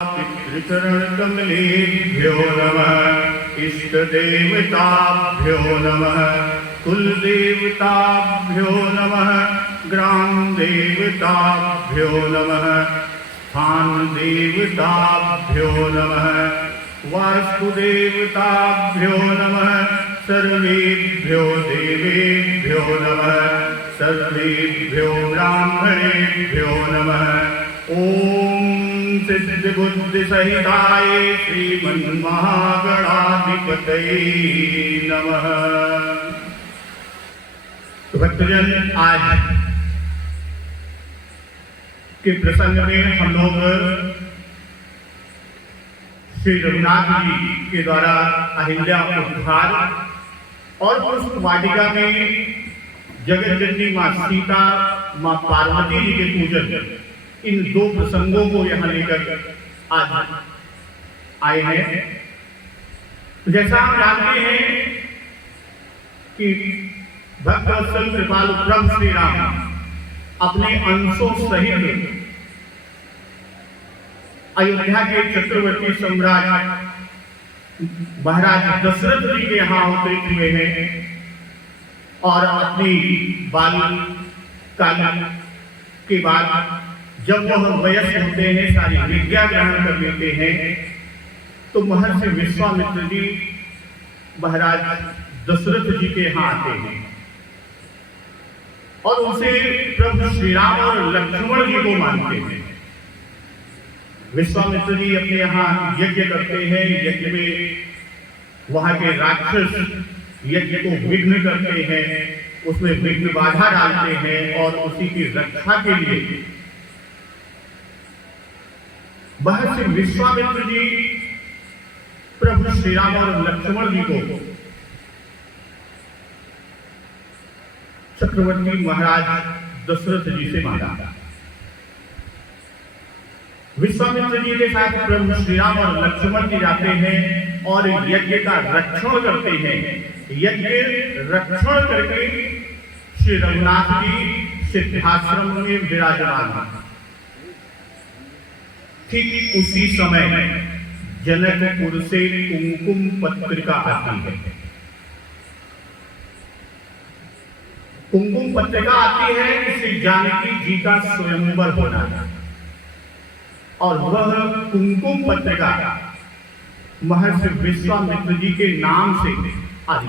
पितृचरणकमलेभ्यो नमः। इष्टदेवताभ्यो नमः। कुलदेवताभ्यो नमः। ग्रामदेवताभ्यो नमः। स्थानदेवताभ्यो नमः। वास्तुदेवताभ्यो नमः। सर्वेभ्यो देवेभ्यो नमः। सर्वेभ्यो ब्राह्मणेभ्यो नमः। ओम सिद्धिबुद्धिसहिताय श्रीमन्महागणाधिपतये नमः। तो भक्तजन, आज के प्रसंग में हम लोग श्री रघुनाथ जी के द्वारा अहिल्या उद्धार और उस वाटिका में जगत जननी मां सीता, मां पार्वती जी के पूजन, इन दो प्रसंगों को यहां लेकर आज आए हैं। जैसा हम जानते हैं कि भक्तवत्सल कृपालु प्रभु श्री राम अपने अंशों सहित अयोध्या के चक्रवर्ती सम्राट महाराज दशरथ जी के यहां अवतरित हुए हैं और अपनी बाल काल के बाद जब वह वयस्क होते हैं, सारी विद्या ग्रहण कर लेते हैं, तो महर्षि विश्वामित्र जी महाराज दशरथ जी के यहाँ आते हैं और उनसे प्रभु श्री राम और लक्ष्मण जी को मानते हैं। विश्वामित्र जी अपने यहाँ यज्ञ करते हैं, यज्ञ में वहां के राक्षस यज्ञ को विघ्न करते हैं, उसमें विघ्न बाधा डालते हैं और उसी की रक्षा के लिए महर्षि विश्वामित्र जी प्रभु श्री राम और लक्ष्मण जी को चक्रवर्ती महाराज दशरथ जी से मांगा। विश्वामित्र जी के साथ प्रभु श्री राम और लक्ष्मण जी जाते हैं और यज्ञ का रक्षण करते हैं। यज्ञ रक्षण करके श्री रघुनाथ जी सिद्धाश्रम में विराजमान हैं। ठीक उसी समय जनकपुर से कुमकुम पत्रिका आती है। कुमकुम पत्रिका आती है कि श्री जानकी जी का स्वयंवर होना है और वह कुमकुम पत्रिका महर्षि विश्वामित्र जी के नाम से आई।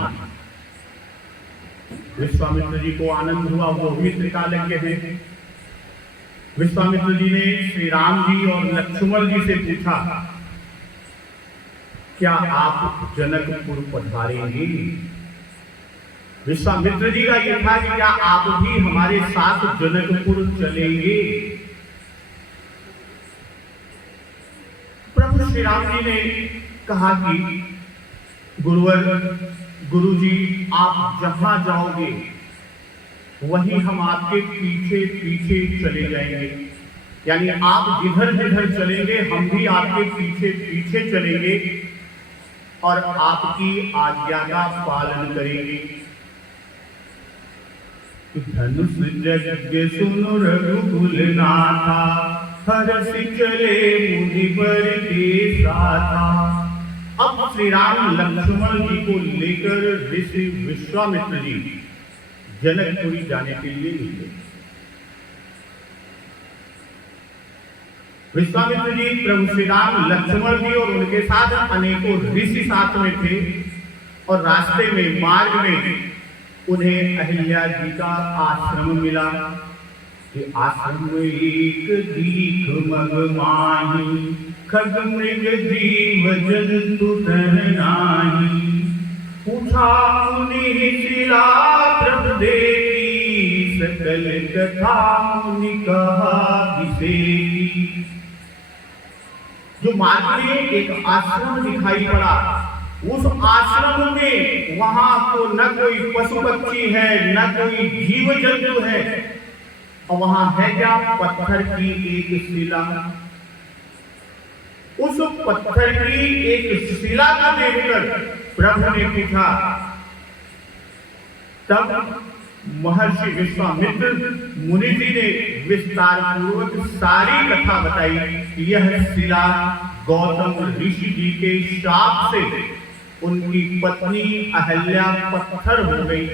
विश्वामित्र जी को आनंद हुआ, वो भी त्रिकालज्ञ हैं। विश्वामित्र जी ने श्री राम जी और लक्ष्मण जी से पूछा, क्या आप जनकपुर पधारेंगे? विश्वामित्र जी का यह था कि क्या आप भी हमारे साथ जनकपुर चलेंगे? प्रभु श्री राम जी ने कहा कि गुरुजी, आप जहां जाओगे वहीं हम आपके पीछे पीछे चले जाएंगे। यानी आप जिधर जिधर चलेंगे हम भी आपके पीछे पीछे चलेंगे और आपकी आज्ञा का पालन करेंगे। धनुष यज्ञ सुनो रघुकुल नाथा, हर्षि चले मुनिवर के साथा। अब श्री राम लक्ष्मण जी को लेकर ऋषि विश्वामित्र जी जनकपुरी जाने के लिए निकले। विश्वामित्र जी, प्रभु श्री राम, लक्ष्मण जी और उनके साथ अनेकों ऋषि साथ में थे और रास्ते में मार्ग में उन्हें अहिल्या जी का आश्रम मिला। कि आश्रम में एक दीख मग माही, खग मृग जीव जंतु तन नाही। पूछा मुनि शिला प्रभु देवी, सकल कथा मुनि कहा विसेकी। जो मार्ग में एक आश्रम दिखाई पड़ा, उस आश्रम में वहां तो न कोई पशु पक्षी है, न कोई जीव जंतु है, और वहां है क्या? पत्थर की एक शिला। उस पत्थर की एक शिला को देखकर प्रभु ने पूछा, तब महर्षि विश्वामित्र मुनि जी ने विस्तार पूर्वक सारी कथा बताई। यह शिला गौतम ऋषि जी के शाप से उनकी पत्नी अहल्या पत्थर हो गई।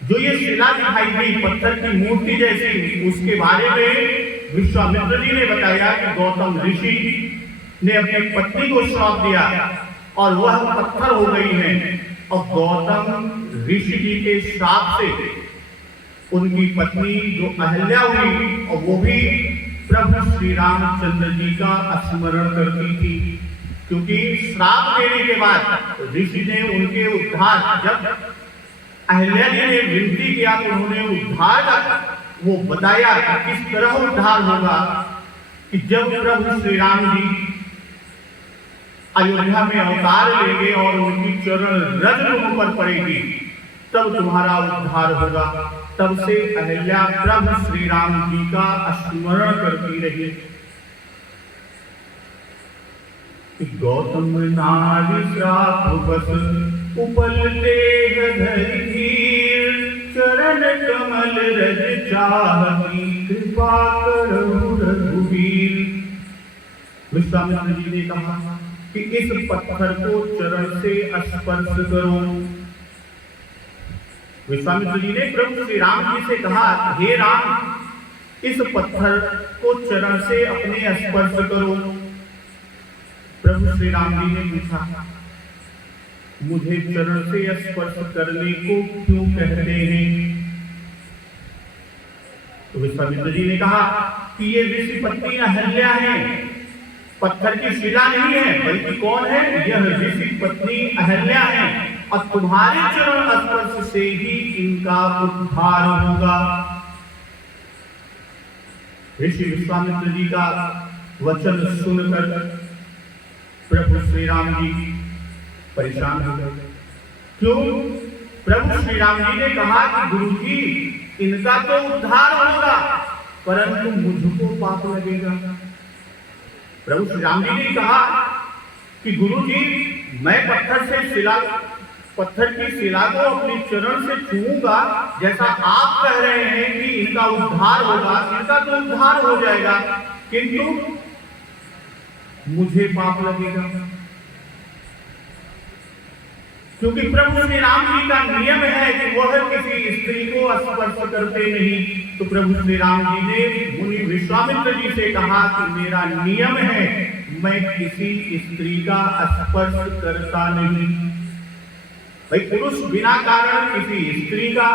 जो ये शिला दिखाई गई पत्थर की मूर्ति जैसी, उसके बारे में विश्वामित्र जी ने बताया कि गौतम ऋषि ने अपनी पत्नी को श्राप दिया और वह पत्थर हो गई है। और गौतम ऋषि जी के श्राप से उनकी पत्नी जो अहल्या हुई, और वो भी प्रभु श्री रामचंद्र जी का स्मरण करती थी, क्योंकि श्राप देने के बाद ऋषि ने उनके उद्धार, जब अहल्या जी ने विनती किया तो उन्होंने उद्धार का वो बताया कि किस तरह उद्धार होगा, कि जब प्रभु श्री राम जी अयोध्या में अवतार लेंगे और उनकी चरण रज तुम पर पड़ेगी, तब तुम्हारा उद्धार होगा। तब से अहल्या प्रभु श्री राम जी का स्मरण करती रही। गौतम नारी श्राप बस उपलते धीर, चरण कमल रज चाहती कृपा करो रघुवीर। विश्वामित्र जी ने कहा कि इस पत्थर को चरण से स्पर्श करो। विश्वामित्र जी ने प्रभु श्री राम जी से कहा, हे राम, इस पत्थर को चरण से अपने स्पर्श करो। प्रभु श्री राम जी ने पूछा, मुझे चरण से स्पर्श करने को क्यों कहते हैं? तो विश्वामित्र जी ने कहा कि ये ऋषि पत्नी अहल्या है, पत्थर की शिला नहीं है, बल्कि कौन है? यह ऋषि पत्नी अहल्या है, और तुम्हारे चरण स्पर्श से ही इनका उद्धार होगा। ऋषि विश्वामित्र जी का वचन सुनकर प्रभु श्री राम जी परेशान हो गए। क्यों? प्रभु श्री राम जी ने कहा कि गुरु जी, इनका तो उद्धार होगा, परंतु मुझको पाप लगेगा। प्रभु श्री राम जी ने कहा कि गुरु जी, मैं पत्थर की शिला को अपने चरण से छूऊंगा, जैसा आप कह रहे हैं कि इनका उद्धार होगा, इनका तो उद्धार हो जाएगा, किंतु मुझे पाप लगेगा। क्योंकि प्रभु श्री राम जी का नियम है कि वह किसी स्त्री को स्पर्श करते नहीं। तो प्रभु श्री राम जी ने मुनि विश्वामित्र जी से कहा कि मेरा नियम है, मैं किसी स्त्री का स्पर्श करता नहीं। भाई, पुरुष बिना कारण किसी स्त्री का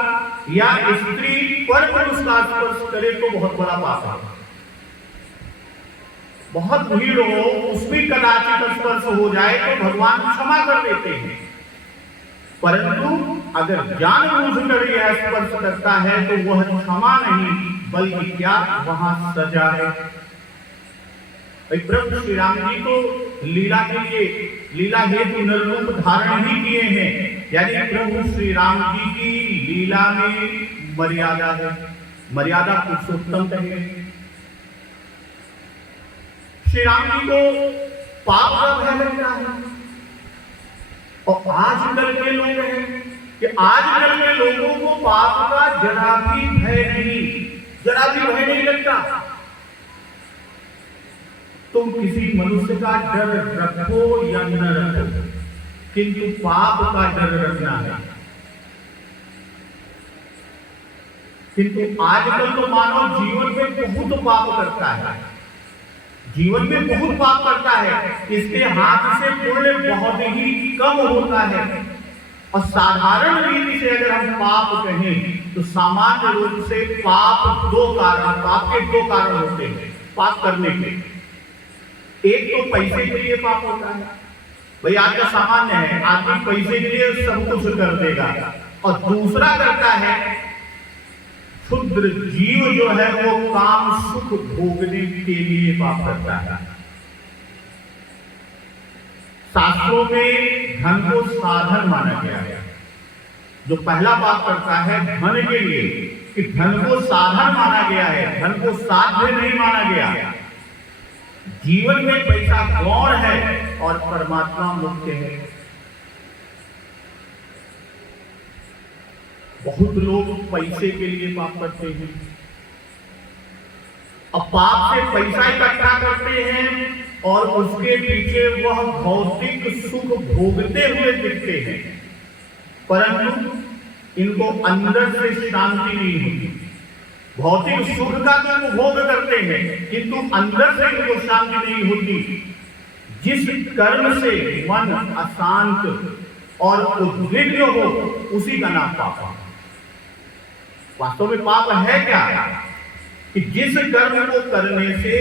या स्त्री पर पुरुष का स्पर्श करे तो बहुत बड़ा पाप है। बहुत भीड़ हो, उसमें कदाचित स्पर्श हो जाए तो भगवान क्षमा कर देते हैं, परंतु अगर जानबूझकर यह स्पर्श करता है तो वह क्षमा नहीं, बल्कि क्या, वहां सजा है। प्रभु श्री राम जी तो लीला के लिए, लीला हेतु नररूप धारण ही किए हैं, यानी प्रभु श्री राम जी की लीला में मर्यादा है, मर्यादा पुरुषोत्तम कहे। श्री राम जी को पाप का भय लगता है, और आजकल के लोग हैं कि आजकल के लोगों को पाप का जरा भी भय नहीं लगता। तुम किसी मनुष्य का डर रखो या न रखो, किंतु पाप का डर रखना है। किंतु आजकल तो मानव जीवन में बहुत पाप करता है, जीवन में बहुत पाप करता है, इसके हाथ से पुण्य बहुत ही कम होता है। और साधारण रीति से अगर हम पाप कहें तो सामान्य रूप से पाप के दो कारण होते हैं पाप करने के। एक तो पैसे के लिए पाप होता है, भाई आज का सामान्य है, आदमी पैसे के लिए सब कुछ कर देगा। और दूसरा करता है क्षुद्र जीव जो है वो काम सुख भोगने के लिए पाप करता है। शास्त्रों में धन को साधन माना गया है। जो पहला पाप करता है धन के लिए, कि धन को साधन माना गया है, धन को साध्य नहीं माना गया। जीवन में पैसा गौण है और परमात्मा मुख्य है। बहुत लोग पैसे के लिए पाप करते हैं। अब पाप से पैसा इकट्ठा करते हैं और उसके पीछे वह भौतिक सुख भोगते हुए दिखते हैं, परंतु इनको अंदर से शांति नहीं होती। भौतिक सुख का तो उपभोग करते हैं, किंतु अंदर से इनको शांति नहीं होती। जिस कर्म से मन अशांत और उद्विग्न हो, उसी का नाम पाप है। वास्तव में पाप है क्या? कि जिस कर्म को करने से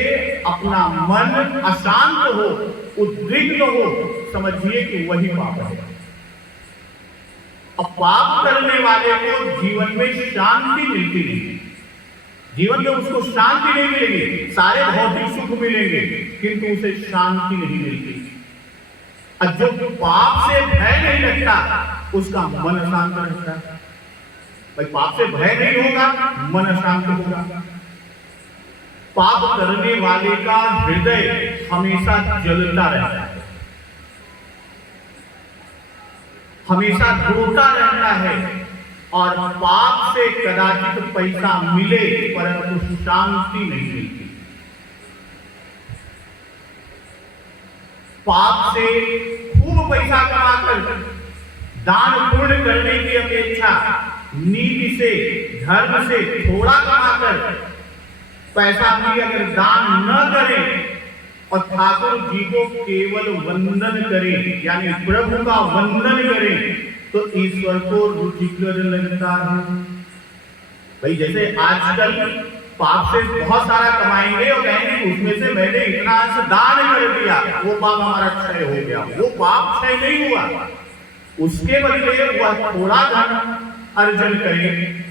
अपना मन अशांत हो, उद्विग्न हो, समझिए कि वही पाप है। अब पाप करने वाले को जीवन में शांति मिलती नहीं, जीवन में उसको शांति नहीं मिलेगी। सारे भौतिक सुख मिलेंगे, किंतु उसे शांति नहीं मिलती। और जो पाप से भय नहीं लगता, उसका मन शांत रहता है। भाई पाप से भय नहीं होगा, मन शांत होगा। पाप करने वाले का हृदय हमेशा जलता रहता है, हमेशा रोता रहता है, और पाप से कदाचित पैसा मिले परंतु शांति नहीं मिलती। पाप से खूब पैसा कमाकर दान पुण्य करने की अपेक्षा नीति से, धर्म से थोड़ा कमाकर पैसा भी अगर दान न करें और ठाकुर जी को केवल वंदन करें, यानी प्रभु का वंदन करें, तो ईश्वर को रुचिकर लगता है। भाई जैसे आजकल पाप से बहुत सारा कमाएंगे और कहेंगे उसमें से मैंने इतना अंश दान कर दिया, वो पाप हमारा क्षय हो गया। वो पाप क्षय नहीं हुआ, उसके बदले वह थोड़ा धन अर्जन करें,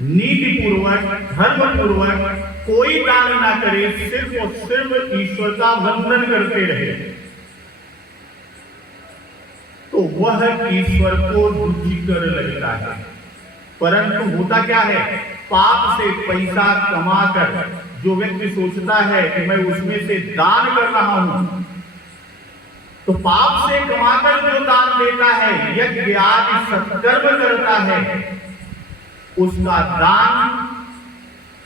नीति पूर्वक, धर्म पूर्वक कोई दान ना करे, सिर्फ और सिर्फ ईश्वर का वंदन करते रहे, तो वह ईश्वर को रुचिकर लगता है। परंतु होता क्या है, पाप से पैसा कमाकर जो व्यक्ति सोचता है कि मैं उसमें से दान कर रहा हूं, तो पाप से कमाकर जो दान देता है, यज्ञ आदि सत्कर्म करता है, उसका दान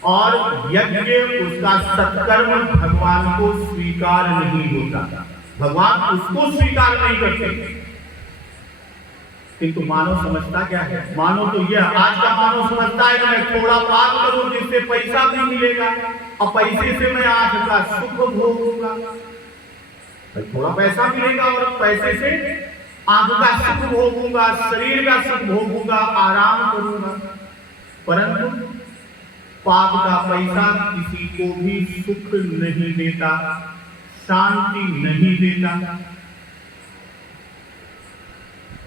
और यज्ञ, उसका सत्कर्म भगवान को स्वीकार नहीं होता, भगवान उसको स्वीकार नहीं करते। किंतु मानव समझता क्या है? मानव तो यह आज का मानव समझता है कि मैं थोड़ा पाप करूं जिससे पैसा भी मिलेगा और पैसे से मैं आज का सुख भोगूंगा। थोड़ा पैसा मिलेगा और पैसे से आंख का सुख भोगूंगा, शरीर का सुख भोगूंगा, आराम करूंगा। परंतु पाप का पैसा किसी को भी सुख नहीं देता, शांति नहीं देता।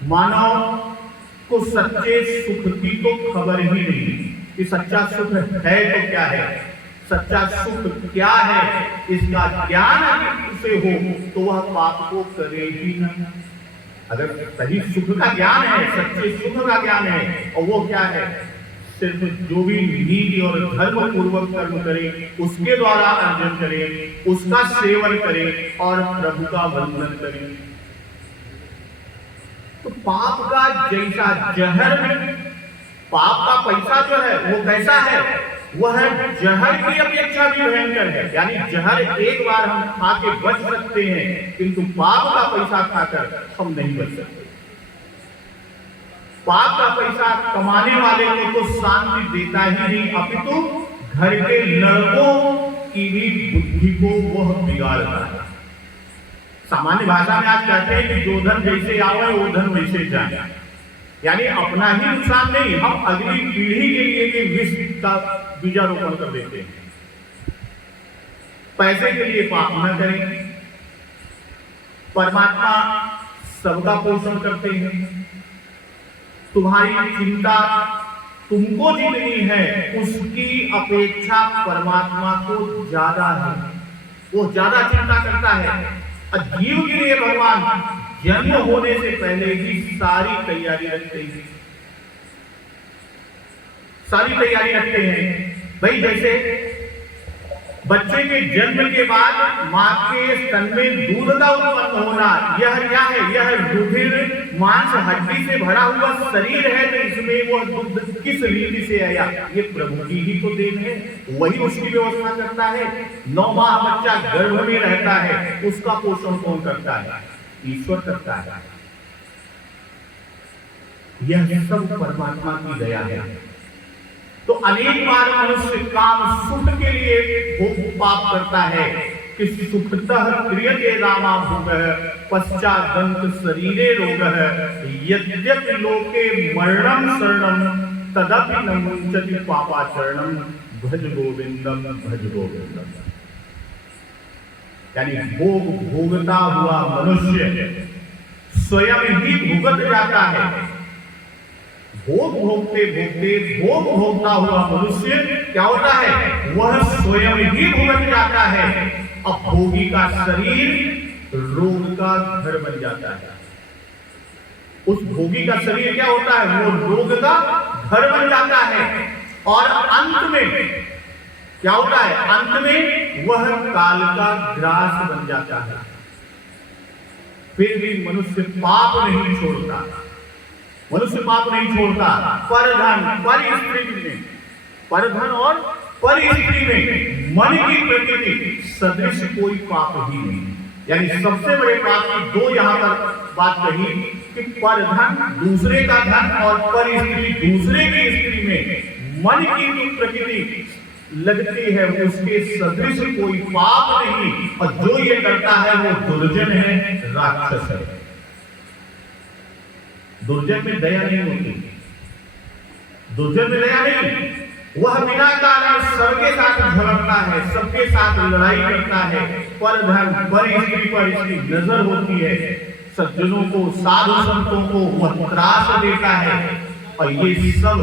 मानव को सच्चे सुख की तो खबर ही नहीं कि सच्चा सुख है तो क्या है, सच्चा सुख क्या है, इसका ज्ञान उसे हो तो वह पाप को करे ही नहीं। अगर सही सुख का ज्ञान है, सच्चे सुख का ज्ञान है, और वो क्या है, सिर्फ जो भी नीति और धर्म पूर्वक कर्म करे, उसके द्वारा अर्जन करे, उसका सेवन करे और प्रभु का वंदन करे। तो पाप का जैसा जहर, पाप का पैसा जो है वो कैसा है, वह जहर की अपेक्षा भी भयंकर है। यानी जहर एक बार हम खा के बच सकते हैं, किंतु पाप का पैसा खाकर हम नहीं बच सकते। पाप का पैसा कमाने वाले को तो शांति देता ही नहीं, अपितु घर के लड़कों की भी बुद्धि को वह बिगाड़ता है। सामान्य भाषा में आज कहते हैं कि जो धन जैसे आवे वो धन वैसे जाए। यानी अपना ही नुकसान नहीं, हम अगली पीढ़ी के लिए भी विष का बीजारोपण कर देते हैं। पैसे के लिए पाप न करें। परमात्मा सबका पोषण करते हैं। तुम्हारी चिंता तुमको जितनी है उसकी अपेक्षा परमात्मा को ज्यादा है, वो ज्यादा चिंता करता है। और जीव के लिए भगवान जन्म होने से पहले ही सारी तैयारी रखते हैं, सारी तैयारी रखते हैं। भाई जैसे बच्चे के जन्म के बाद मां के स्तन में दूध का उत्पन्न होना, यह क्या है? यह रुधिर मांस हड्डी से भरा हुआ शरीर है, तो इसमें वह दूध किस रीति से आया? ये प्रभु की ही तो देन है, वही उसकी व्यवस्था करता है। 9 माह बच्चा गर्भ में रहता है, उसका पोषण कौन करता है? ईश्वर करता है। यह सब परमात्मा की दया है। तो अनेक बार मनुष्य काम सुख के लिए भोग पाप करता है कि सुखतः क्रियते रामा भोगः पश्चादंत शरीरे रोगः यद्यपि लोके मरणं शरणं तदपि न मुंचति पापाचरणं भज गोविंदम भज गोविंदम। यानी भोग भोगता हुआ मनुष्य स्वयं ही भुगत जाता है। भोग भोगते भोगते भोग भोगता हुआ मनुष्य क्या होता है? वह स्वयं ही भुगत जाता है। अब भोगी का शरीर रोग का घर बन जाता है। उस भोगी का शरीर क्या होता है? वो रोग का घर बन जाता है। और अंत में क्या होता है? अंत में वह काल का ग्रास बन जाता है। फिर भी मनुष्य पाप नहीं छोड़ता, मनुष्य पाप नहीं छोड़ता। परधन पर स्त्री में, परधन और पर स्त्री में मन की प्रकृति सदृश कोई पाप ही नहीं। यानी सबसे बड़े पाप की 2 यहाँ पर बात कही कि परधन दूसरे का धन और पर स्त्री दूसरे की स्त्री में मन की जो प्रकृति लगती है उसके सदृश कोई पाप नहीं। और जो ये करता है वो दुर्जन है, राक्षस है। दुर्जन में दया नहीं होती, दुर्जन में दया नहीं। वह बिना कारण सबके साथ झगड़ता है, सबके साथ लड़ाई करता है। पर धन पर स्त्री पर इसकी नजर होती है। सज्जनों को, साधु संतों को वह त्रास देता है। और ये सब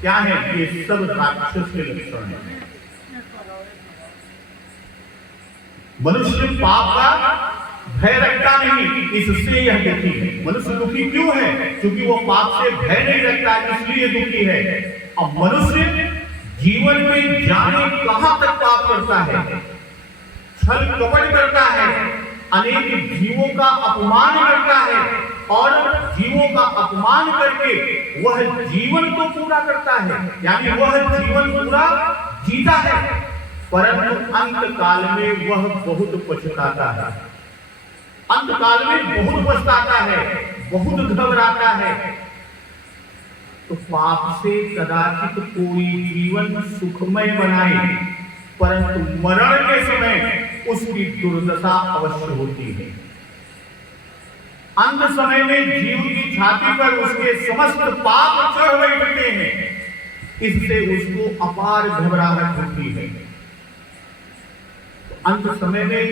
क्या है? ये सब राक्षस के लक्षण है। मनुष्य पाप का भय रखता नहीं, इससे यह दुखी है। मनुष्य दुखी क्यों है? क्योंकि वो पाप से भय नहीं रखता, इसलिए दुखी है। अब मनुष्य जीवन में जाने कहां तक पाप करता है, छल कपट करता है, अनेक जीवों का अपमान करता है। और जीवों का अपमान करके वह जीवन को पूरा करता है, यानी वह जीवन पूरा जीता है। परंतु अंत काल में वह बहुत पछताता है, अंत काल में बहुत पछताता है, बहुत घबराता है। तो पाप से कदाचित कोई जीवन सुखमय बनाए, परंतु मरण के समय उसकी दुर्दशा अवश्य होती है। अंत समय में जीव की छाती पर उसके समस्त पाप चढ़ बैठते हैं, इससे उसको अपार घबराहट होती है। अंत समय में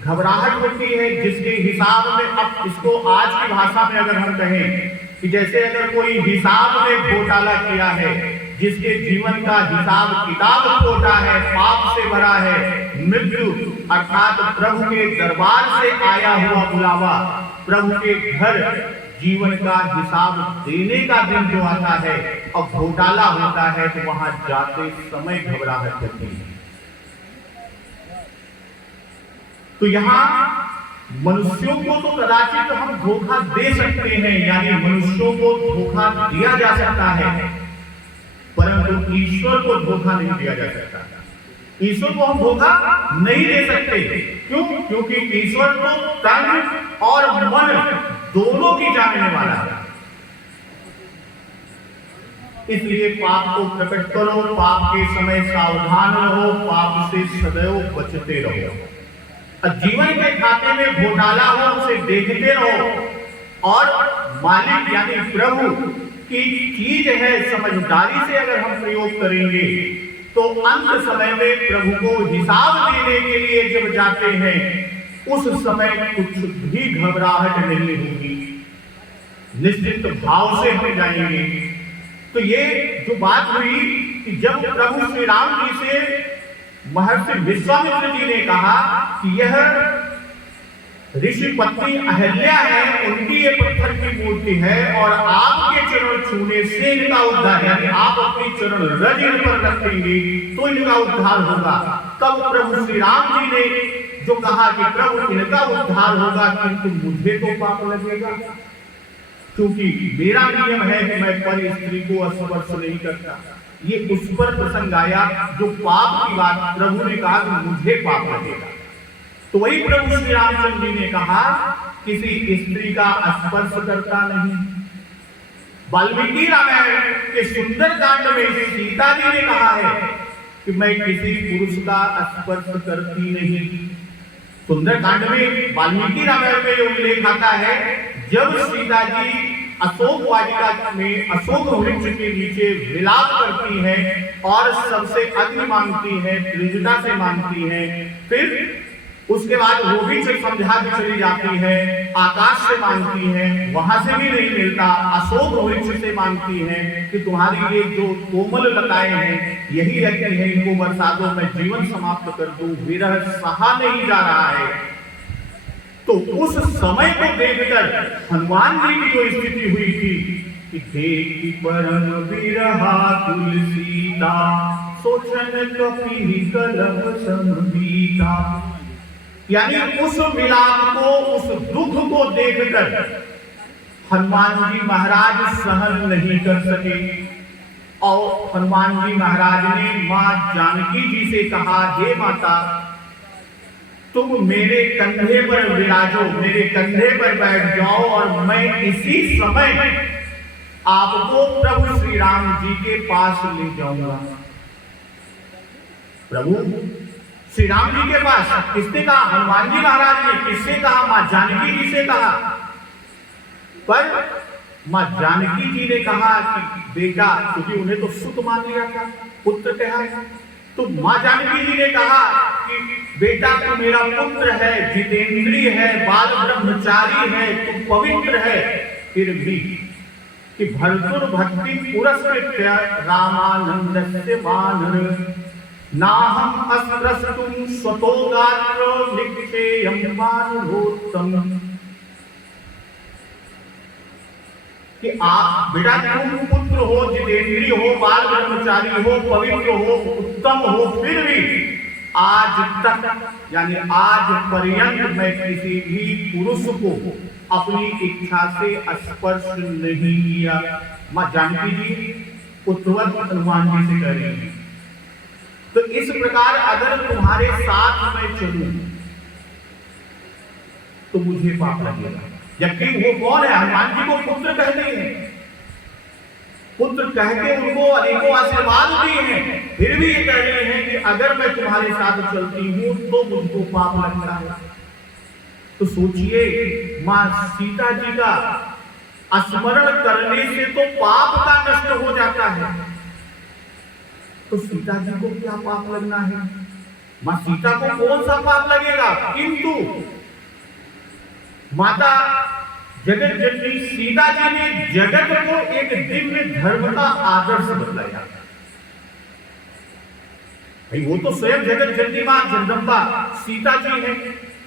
घबराहट होती है, जिसके हिसाब में, अब इसको आज की भाषा में अगर हम कहें कि जैसे अगर कोई हिसाब में घोटाला किया है, जिसके जीवन का हिसाब किताब खोटा है, पाप से भरा है, मृत्यु अर्थात प्रभु के दरबार से आया हुआ बुलावा, प्रभु के घर जीवन का हिसाब देने का दिन जो आता है और घोटाला होता है, तो वहां जाते समय घबराहट होती है। तो यहाँ मनुष्यों को तो कदाचित हम धोखा दे सकते हैं, यानी मनुष्यों को धोखा दिया जा सकता है, परंतु ईश्वर को धोखा नहीं दिया जा सकता। ईश्वर को हम धोखा नहीं दे सकते। क्यों? क्योंकि ईश्वर तो तन और मन दोनों की जानने वाला है। इसलिए पाप को प्रकट करो, पाप के समय सावधान रहो, पाप से सदैव बचते रहो। जीवन के खाते में घोटाला हो उसे देखते रहो। और मालिक यानी प्रभु की चीज है, समझदारी से अगर हम प्रयोग करेंगे तो अंत समय में प्रभु को हिसाब देने के लिए जब जाते हैं, उस समय कुछ भी घबराहट नहीं होगी, निश्चित भाव से हम जाएंगे। तो ये जो बात हुई कि जब प्रभु श्री राम जी से महर्षि विश्वामित्र जी ने कहा कि यह ऋषि पत्नी अहल्या है, उनकी ये पत्थर की मूर्ति है और आपके चरण छूने से इनका उद्धार, यानी आप अपनी चरण रज इन पर रखेंगे तो इनका उद्धार होगा। तब प्रभु श्री राम जी ने जो कहा कि प्रभु इनका उद्धार होगा, किंतु मुझे तो पाप लगेगा, क्योंकि मेरा नियम है कि मैं पर स्त्री को स्पर्श नहीं करता। ये उस पर प्रसंग आया जो पाप की बात प्रभु ने कहा कि मुझे पाप लगेगा। तो वही प्रभु श्री रामचंद्र जी ने कहा किसी स्त्री का स्पर्श करता नहीं। वाल्मीकि रामायण के सुंदर कांड में सीता जी ने कहा है कि मैं किसी पुरुष का स्पर्श करती नहीं। सुंदर कांड में वाल्मीकि रामायण में उल्लेख आता है, जब सीता जी अशोक वाटिका में अशोक वृक्ष के नीचे विलाप करती है और सबसे अग्नि मांगती है, त्रिजटा से मांगती है, फिर उसके बाद वो भी समझा के चली जाती है, आकाश से मांगती है, वहां से भी नहीं मिलता, अशोक वृक्ष से मांगती है कि तुम्हारी ये जो कोमल लताएं हैं यही रहती है, इनको बरसा दो, मैं जीवन समाप्त कर दूं, विरह सहा नहीं जा रहा है। तो उस समय को देखकर हनुमान जी की जो स्थिति हुई थी कि देखी परम विरहा तुलसीता, सोचन कपि कलप संबीता, यानी उस विलाप को, उस दुख को देखकर हनुमान जी महाराज सहन नहीं कर सके और हनुमान जी महाराज ने मां जानकी जी से कहा, हे माता तुम मेरे कंधे पर विराजो, मेरे कंधे पर बैठ जाओ और मैं इसी समय आपको प्रभु श्री राम जी के पास ले जाऊंगा। प्रभु श्री राम जी के पास किसने कहा? हनुमान जी महाराज ने। किससे कहा? मां जानकी जी से कहा। पर मां जानकी जी ने कहा कि बेटा, क्योंकि उन्हें तो सुत मान लिया था, पुत्र कहा, तो मां जानकी जी ने कहा कि बेटा तू मेरा पुत्र है, जितेंद्रिय है, बाल ब्रह्मचारी है, तू पवित्र है, फिर भी कि भर्तुर भक्ति पुरस्कृत्य रामानंदस्य वानर नाहं अस्त्रस्तुं स्वतो गात्र निक्षेयं वानरोत्तम, कि आप बेटा तुम पुत्र हो, जितेंद्रिय हो, बाल ब्रह्मचारी हो, पवित्र हो, उत्तम हो, फिर भी आज तक यानी आज पर्यंत मैं किसी भी पुरुष को अपनी इच्छा से स्पर्श नहीं किया। मां जानकी जी पुत्रवत हनुमान जी से कह रही है। तो इस प्रकार अगर तुम्हारे साथ मैं चलूं तो मुझे पाप लगेगा। जबकि वो कौन है? हनुमान जी को पुत्र कहते हैं, पुत्र कह के उनको अनेकों आशीर्वाद दिए हैं, फिर भी ये कह रहे हैं कि अगर मैं तुम्हारे साथ चलती हूं तो मुझको पाप लगता है। तो सोचिए, मां सीता जी का स्मरण करने से तो पाप का नष्ट हो जाता है, तो सीता जी को क्या पाप लगना है? मां सीता को कौन सा पाप लगेगा? किंतु माता जगत जननी सीता जी ने जगत को एक दिव्य धर्म का आदर्श बतलाया। भाई वो तो स्वयं जगत जननी मां जगदम्बा सीता जी है,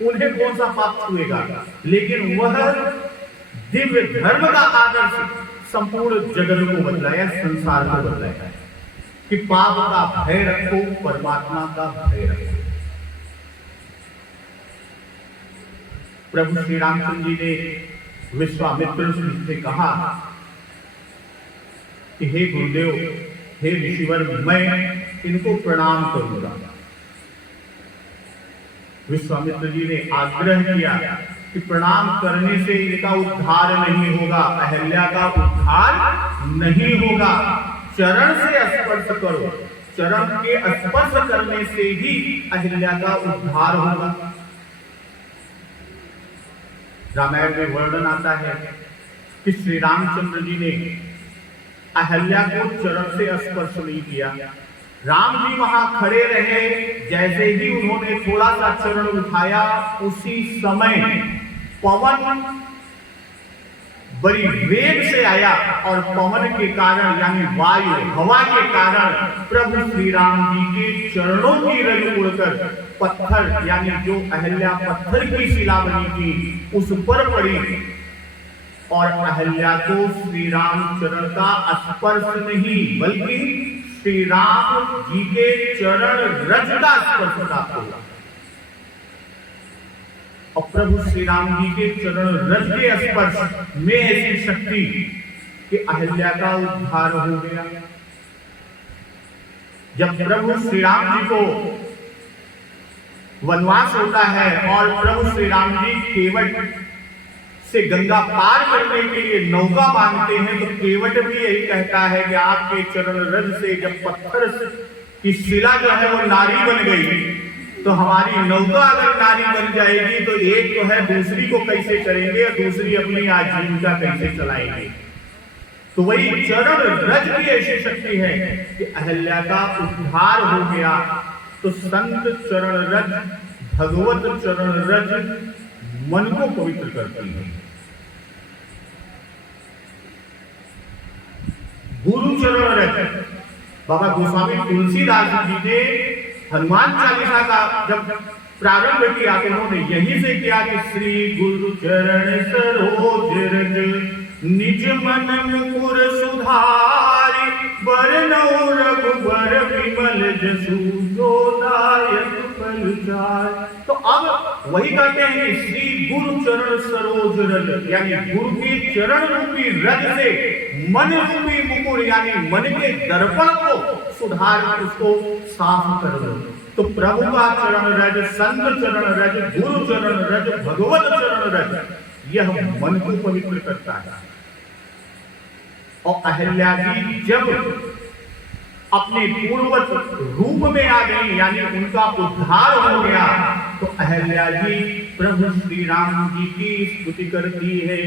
उन्हें कौन सा पाप छुएगा? लेकिन वह दिव्य धर्म का आदर्श संपूर्ण जगत को बतलाया, संसार को बतलाया कि पाप का भय रखो, परमात्मा का भय रखो। प्रभु श्री रामचंद्र जी ने विश्वामित्र से कहा कि हे गुरुदेव, हे ऋषिवर, मैं इनको प्रणाम करूंगा। विश्वामित्र जी ने आग्रह किया कि प्रणाम करने से इनका उद्धार नहीं होगा, अहल्या का उद्धार नहीं होगा, चरण से स्पर्श करो, चरण के स्पर्श करने से ही अहल्या का उद्धार होगा। रामायण में वर्णन आता है कि श्री रामचंद्र जी ने अहल्या को चरण से स्पर्श नहीं किया। राम जी वहां खड़े रहे, जैसे ही उन्होंने थोड़ा सा चरण उठाया, उसी समय पवन बड़ी वेग से आया और पवन के कारण यानी वायु हवा के कारण प्रभु श्री राम जी के चरणों की रज उड़कर पत्थर यानी जो अहल्या पत्थर की शिला बनी थी उस पर पड़ी और अहल्या को श्री राम चरण का स्पर्श नहीं बल्कि श्री राम जी के चरण रज का स्पर्श प्राप्त हुआ और प्रभु श्री राम जी के चरण रज के स्पर्श में ऐसी शक्ति कि अहिल्या का उद्धार हो गया। जब प्रभु श्री राम जी को वनवास होता है और प्रभु श्री राम जी केवट से गंगा पार करने के लिए नौका मांगते हैं, तो केवट भी यही कहता है कि आपके चरण रज से जब पत्थर की शिला जो है वो नारी बन गई, तो हमारी नौका अगर नारी बन जाएगी तो एक तो है दूसरी को कैसे करेंगे और दूसरी अपनी आजीविका कैसे चलाएंगे। तो वही चरण रज की ऐसी शक्ति है कि अहिल्या का उद्धार हो गया। तो संत चरण रज, भगवत चरण रज मन को पवित्र करती है। गुरु चरण रज, बाबा गोस्वामी तुलसीदास जी ने हनुमान चालीसा का जब प्रारंभ किया तो उन्होंने यही से किया कि श्री गुरु चरण सरोज रज निज मन मुकुर सुधारि बरनौ रघुबर विमल जसु जोदायक फल चारि। तो अब वही कहते हैं कि श्री गुरु चरण सरोज रज, यानी गुरु के चरण रूपी रज से मन रूपी मुकुर यानी मन के दर्पण को सुधार कर उसको साफ कर दो। तो प्रभु का चरण रज, संत चरण रज, गुरु चरण रज, भगवत चरण रज, यह मन को पवित्र करता है। और अहिल्या जी जब अपने पूर्वज रूप में आ गई, यानी उनका उद्धार हो गया, तो अहिल्या जी प्रभु श्री राम जी की स्तुति करती है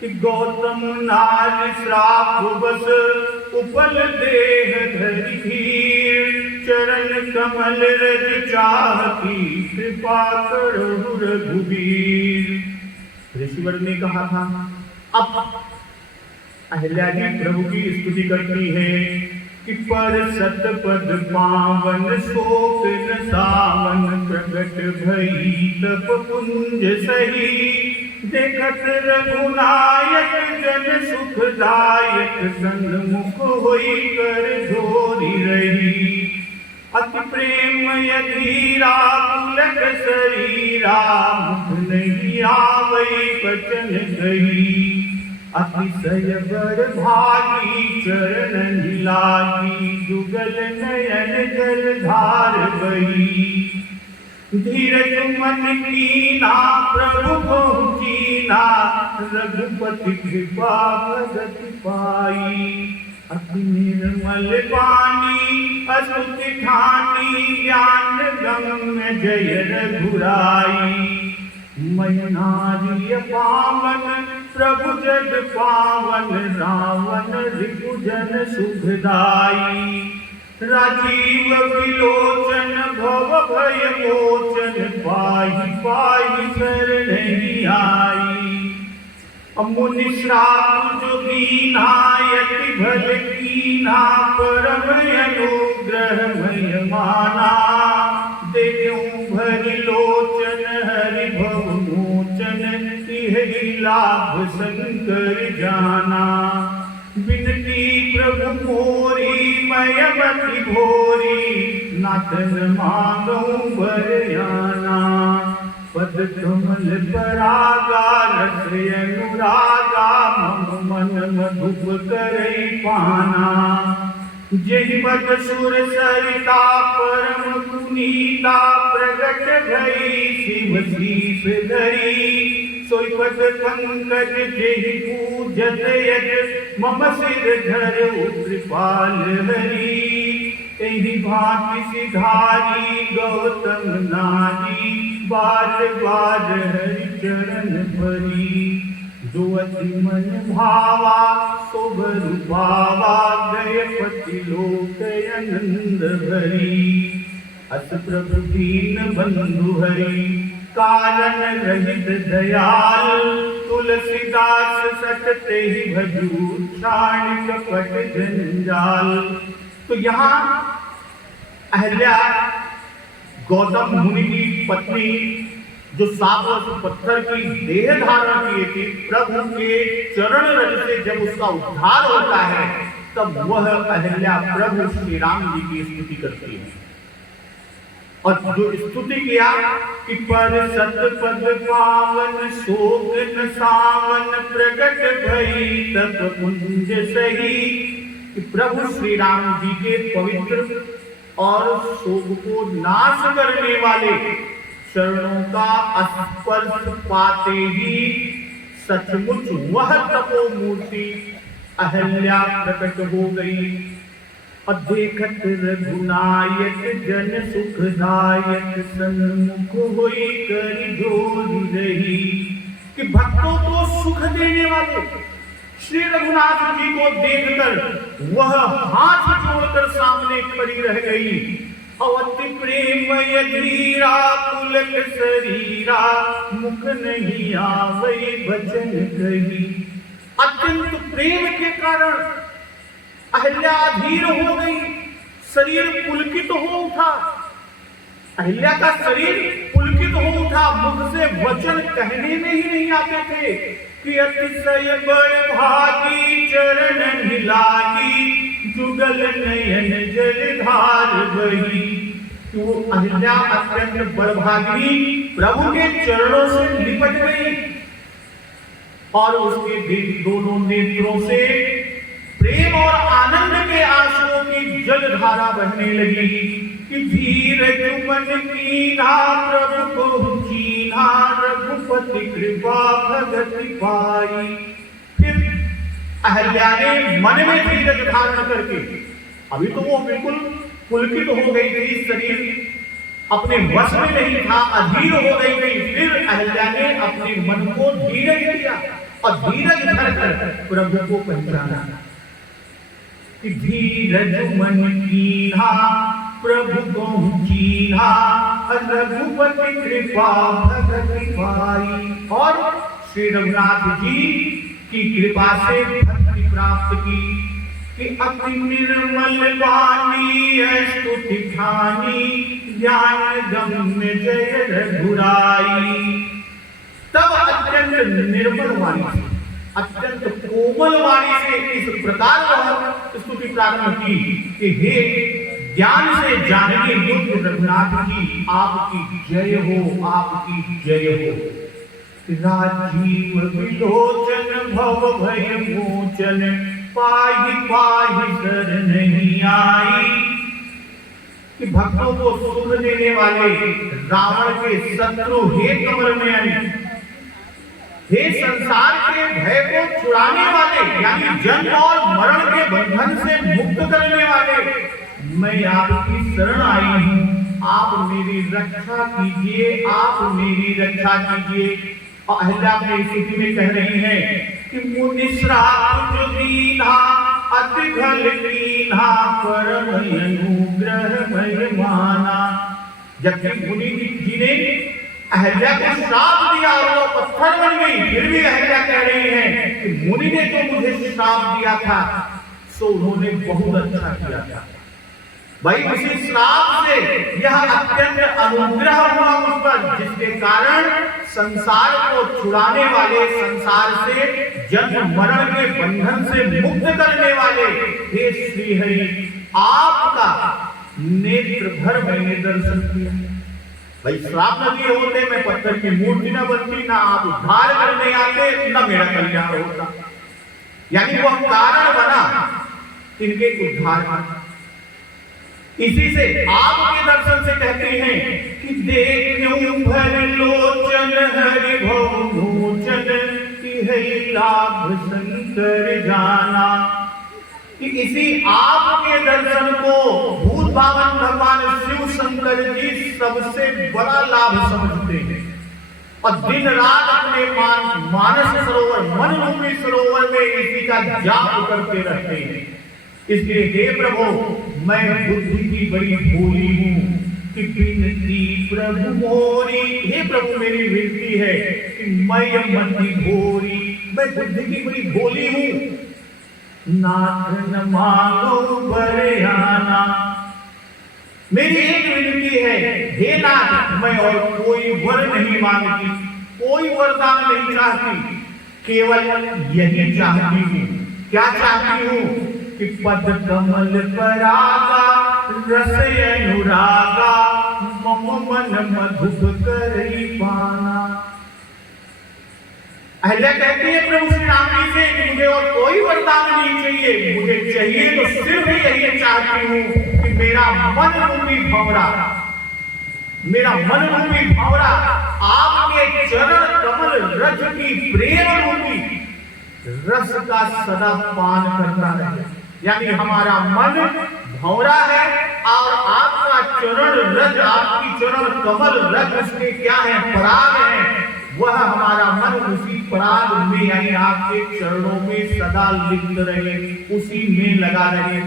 कि गौतम नार श्राप बस उपल देह धरि धीर, चरण कमल रज चाहती कृपा करो रघुवीर। ऋषिवर ने कहा था। अब अहिल्या जी प्रभु की स्तुति करती है कि पर सतपद पावन शोक न सावन प्रकट भई तप कुंज सही, देखत रघुनायक जन सुखदायक सन्मुख होई कर जोरी रही, अति प्रेम यधीरा पुलक शरीरा, मुख नहीं आवई बचन कही, अतिशय बड़ भागी चरण लागी, जुगल नयन जलधार बही, धीरज मन कीना प्रभु पहुँचीना, रघुपति कृपा भगत पाई, अति निर्मल वाणी अस्तुति ठानी, ज्ञान गम्य जय रघुराई, मैं नारी पावन प्रभु जग पावन, रावण रिपुजन सुखदाई, राजीव विलोचन भव भय मोचन, पाहि पाहि शरण आई, मुनि श्राप जो दीनायति भल कीना, परम अनुग्रह मय माना, देऊं भरि लोचन हरि भव मोचन, इह लाभ शंकर जाना, विनती प्रभु मोरी मयमति भोरी, नाथन मांगऊं बरयाना, पद कमल परागा रस अनुरागा, मम मन मधुप करई पाना, जहि पद सुर सरिता परम पुनीता, प्रगट भई शिव शीश धरी, सोई पद पंकज जेहि पूजत यज, मम सिर धरऊ कृपाल हरि, एहि भांति सिधारी गौतम नारी, बार बार हरि चरण भरी, जो अति मन भावा शोभर पावा, गयपति लोक आनंद भरी, अस प्रभु दीन बंधु हरि, कारण रहित दयाल, तुलसीदास सटते ही भजू, क्षाण कपट जंजाल। तो यहाँ अहिल्या गौतम मुनि की पत्नी जो 7 वर्ष पत्थर की देह धारण किए थी, प्रभु के चरण रज से जब उसका उद्धार होता है तब वह अहिल्या प्रभु श्री राम जी की स्तुति करती है। और जो स्तुति किया कि पर सत पद पावन शोक न सावन प्रगट भई तब कुंज सही, कि प्रभु श्री राम जी के पवित्र और शोक को नाश करने वाले चरणों का स्पर्श पाते ही सचमुच वह तपो मूर्ति अहिल्या प्रकट हो गई। और देखत रघुनायक जन सुखदायक सन्मुख होई कर जोरी रही, कि भक्तों को सुख देने वाले श्री रघुनाथ जी को देखकर वह हाथ जोड़कर सामने खड़ी रह गई। अवति प्रेमय धीरा पुलक शरीरा मुख नहीं आवै वचन कही। अत्यंत प्रेम के कारण अहिल्या अधीर हो गई, शरीर पुलकित हो उठा। अहिल्या का शरीर पुलकित हो उठा, मुख से वचन कहने में ही नहीं आते थे कि अतिशय बड़ भागी चरण मिलागी जुगल नयन जलधार बही। वो अहिल्या अत्यंत बड़भागी प्रभु के चरणों से लिपट गई और उसके दोनों नेत्रों से प्रेम और आनंद के आंसुओं की जलधारा बहने लगी। कि धीरज मन कीन्हा प्रभु को चीन्हा रघुपति कृपा भगति पाई। फिर अहिल्या ने मन में धीरज धारण करके, अभी तो वो बिल्कुल पुलकित हो गई थी, शरीर अपने वश में नहीं था, अधीर हो गई थी। फिर अहिल्या ने अपने मन को धीरज दिया और धीरज धरकर प्रभु को पहचाना। कि धीरज मन कीन्हा प्रभु को चीन्हा रघुपति कृपा भगति पाई। और श्री रघुनाथ जी की कृपा से भक्ति प्राप्त की। कि अति निर्मल वाणी स्तुति ठानी ज्ञान गम्य जय रघुराई। तब अत्यंत निर्मल वाणी से, अत्यंत कोमल वाणी से इस प्रकार वह स्तुति प्रारंभ की कि हे ज्ञान से जानने योग्य रघुनाथ जी, आपकी जय हो, आपकी जय हो। राजीव विलोचन भव भय मोचन पाहि पाहि शरण नहीं आई। कि भक्तों को सुख देने वाले रावण के शत्रु हे कमल में आई, हे संसार के भय को छुड़ाने वाले यानी जन्म और मरण के बंधन से मुक्त करने वाले, मैं आपकी शरण आई हूँ, आप मेरी रक्षा कीजिए, आप मेरी रक्षा कीजिए। और अहिल्या अपनी स्थिति में कह रही है कि मुनि श्राप जो दीन्हा अति घल कीन्हा परम अनुग्रह मय माना। जबकि मुनि जी ने अहिल्या को श्राप दिया और वो पत्थर बन गई, फिर भी अहिल्या कह रही है कि मुनि ने जो मुझे श्राप दिया था सो उन्होंने बहुत अच्छा किया था। भाई उसी श्राप से यह अत्यंत अनुग्रह हुआ उस पर, जिसके कारण संसार को छुड़ाने वाले, संसार से जन्म मरण के बंधन से मुक्त करने वाले हे श्री हरि, आपका नेत्र भर मैंने दर्शन किया। भाई श्राप न दिए होते मैं पत्थर की मूर्ति न बनती, ना आप उद्धार करने आते, न मेरा कल्याण होता। यानी वह कारण बना इनके उद्धार का। इसी से आपके दर्शन से कहते हैं कि देखूं भर लोचन हरि भव मोचन कि है लाभ शंकर जाना। कि इसी आपके दर्शन को भूत भावन भगवान शिव शंकर जी सबसे बड़ा लाभ समझते हैं और दिन रात अपने मानस सरोवर, मन रूपी सरोवर में इसी का जाप करते रहते हैं। इसलिए हे प्रभु, मैं बुद्धि की बड़ी भोली हूँ कि विनती प्रभु मोरी। हे प्रभु मेरी विनती है कि मैं मति भोरी, मैं बुद्धि की बड़ी भोली हूँ। नाथ न मांगो बरयाना। मेरी एक विनती है, हे नाथ, मैं और कोई वर नहीं मांगती, कोई वरदान नहीं चाहती, केवल यही चाहती हूँ। क्या चाहती हूँ कि पद कमल परागा रस अनुरागा मम मन मधुप करई पाना। अहिल्या कहती है प्रभु श्री राम जी से कि मुझे और कोई वरदान नहीं चाहिए, मुझे चाहिए तो सिर्फ यही चाहती हूँ कि मेरा मन रूपी भंवरा, मेरा मन रूपी भंवरा आपके चरण कमल रज की प्रेम रूपी रस का सदा पान करता रहे। यानी हमारा मन भंवरा है और आपका चरण रज, आपकी चरण कमल रज उसके क्या है, पराग है, वह हमारा मन उसी पराग में यानी आपके चरणों में सदा लिप्त रहे, उसी में लगा रहे।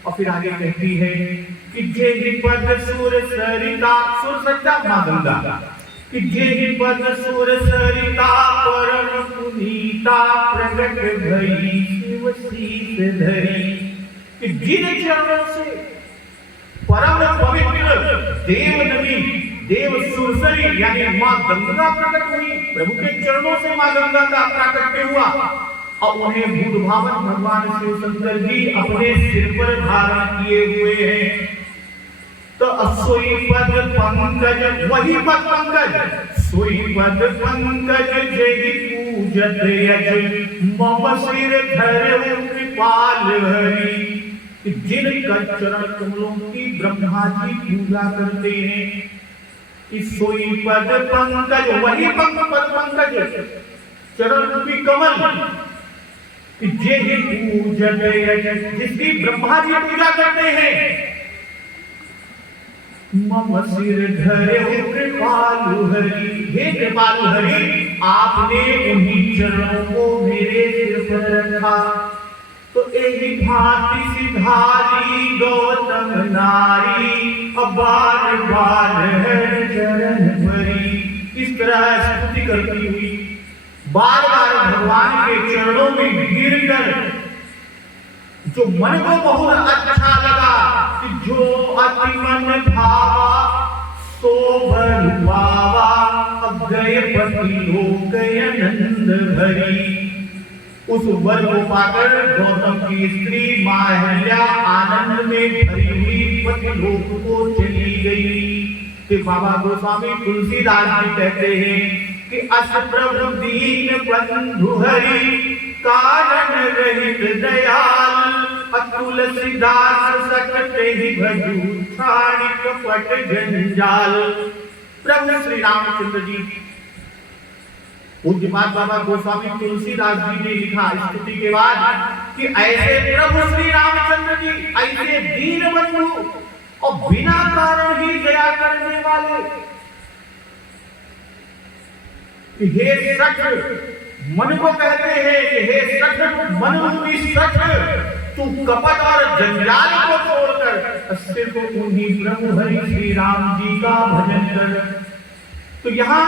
और फिर आगे कहती है कि जे पद सुर सरिता, सुर सच्चा मां गंगा, कि जे पद सुर सरिता परम पुनीता प्रगट भई शिव शीस धरी। कि जिन चरणों से परम पवित्र देव नदी, देव सुरसरी यानी मां गंगा प्रकट हुई, प्रभु के चरणों से मां गंगा का प्राकट्य हुआ और उन्हें भूत भावन भगवान शिव शंकर जी अपने सिर पर धारण किए हुए हैं। तो सोई पद पंकज, वही पद पंकज, सोई पद पंकज जेहि पूजत यज मम सिर धरऊ कृपाल हरि। जिन चरण कमलों की ब्रह्मा जी पूजा करते हैं, इस सोई पद पंकज, वही पद पंकज चरण रूपी कमल जेहि पूजत यज, जिसकी ब्रह्मा जी पूजा करते हैं, मम सिर धरऊ कृपालु हरि। हे कृपालु हरि, आपने उन्हीं चरणों को मेरे सिर पर रखा। तो एहि भांति सिधारी गौतम नारी, बार बार है चरण भरी। इस तरह स्तुति करती हुई बार बार भगवान के चरणों में गिरकर जो मन को बहुत अच्छा लगा, कि जो अति मन भावा सो वर पावा, अब गए पति लोक आनंद भरी। उस वर को पाकर गौतम की स्त्री मां अहिल्या आनंद में भरी हुई पति लोक को चली गई। कि बाबा गोस्वामी तुलसीदास जी कहते हैं कि अस प्रभु दीन बंधु हरि, कारण रहित दयाल, तुलसीदास सकते ही भजू छाड़ी कपट जंजाल। प्रभु श्री रामचंद्र जी, पूज्यपाद बाबा गोस्वामी तुलसीदास जी ने लिखा स्तुति के बाद कि ऐसे प्रभु श्री रामचंद्र जी, ऐसे दीन बंधु और बिना कारण ही दया करने वाले, हे सठ, मन को कहते हैं कि हे सठ, मन रूपी सठ, तू कपट और जंजाल को छोड़कर सिर्फ उन्हीं प्रभु हरि श्री राम जी का भजन कर। तो यहाँ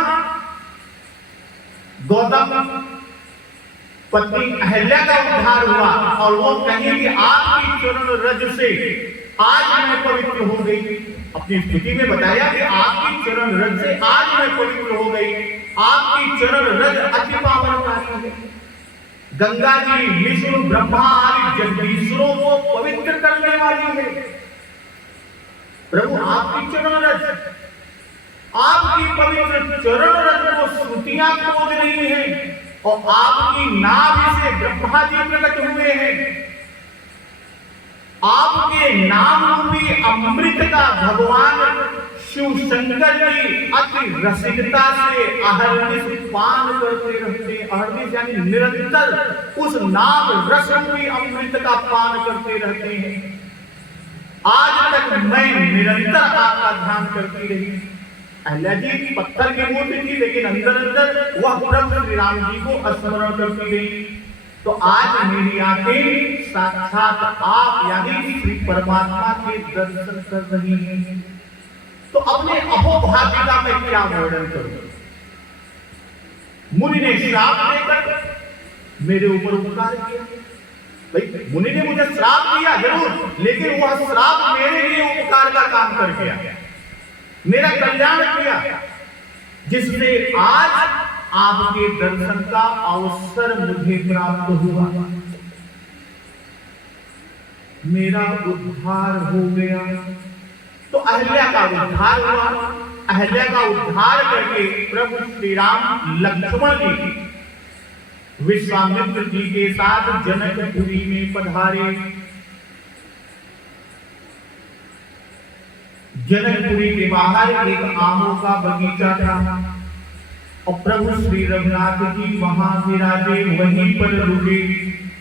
गौतम पत्नी अहिल्या का उद्धार हुआ और वो कहीं कि आपकी चरण रज से आज मैं पवित्र हो गई। अपनी स्तुति में बताया कि आपकी चरण रज से आज मैं पवित्र हो गई। आपकी चरण रज अति पावनकारी है। गंगा जी, विष्णु, ब्रह्मा आदि जगदीश्वरों को पवित्र करने वाली है। प्रभु आपकी चरण रज, आपकी पवित्र चरण रज को श्रुतियां खोज रही हैं और आपकी नाभि से ब्रह्मा जी प्रकट हुए हैं। आपके नाम रूपी अमृत का भगवान शिव शंकर जी अति रसिकता से अहर्निश पान करते रहते। अहर्निश यानी निरंतर उस नाम रस रूपी अमृत का पान करते रहते हैं। आज तक मैं निरंतर आपका ध्यान करती रही। अहिल्या जी पत्थर की मूर्ति थी, लेकिन अंदर अंदर वह प्रभु श्री राम जी को स्मरण करती रही। तो आज मेरी आंखें साक्षात आप यानी श्री परमात्मा के दर्शन कर रही हैं। तो अपने अहोभाग्य का मैं क्या वर्णन करूं। मुनि ने श्राप देकर मेरे ऊपर उपकार किया। भाई मुनि ने मुझे श्राप दिया जरूर, लेकिन वह श्राप मेरे लिए उपकार का काम कर गया, मेरा कल्याण किया, जिससे आज आपके दर्शन का अवसर मुझे प्राप्त हुआ। मेरा उद्धार हो गया। तो अहिल्या का उद्धार हुआ। अहिल्या का उद्धार करके प्रभु श्री राम लक्ष्मण जी विश्वामित्र जी के साथ जनकपुरी में पधारे। जनकपुरी के बाहर एक आमों का बगीचा था और प्रभु श्री रघुनाथ जी वहां विराजे, वहीं पर रुके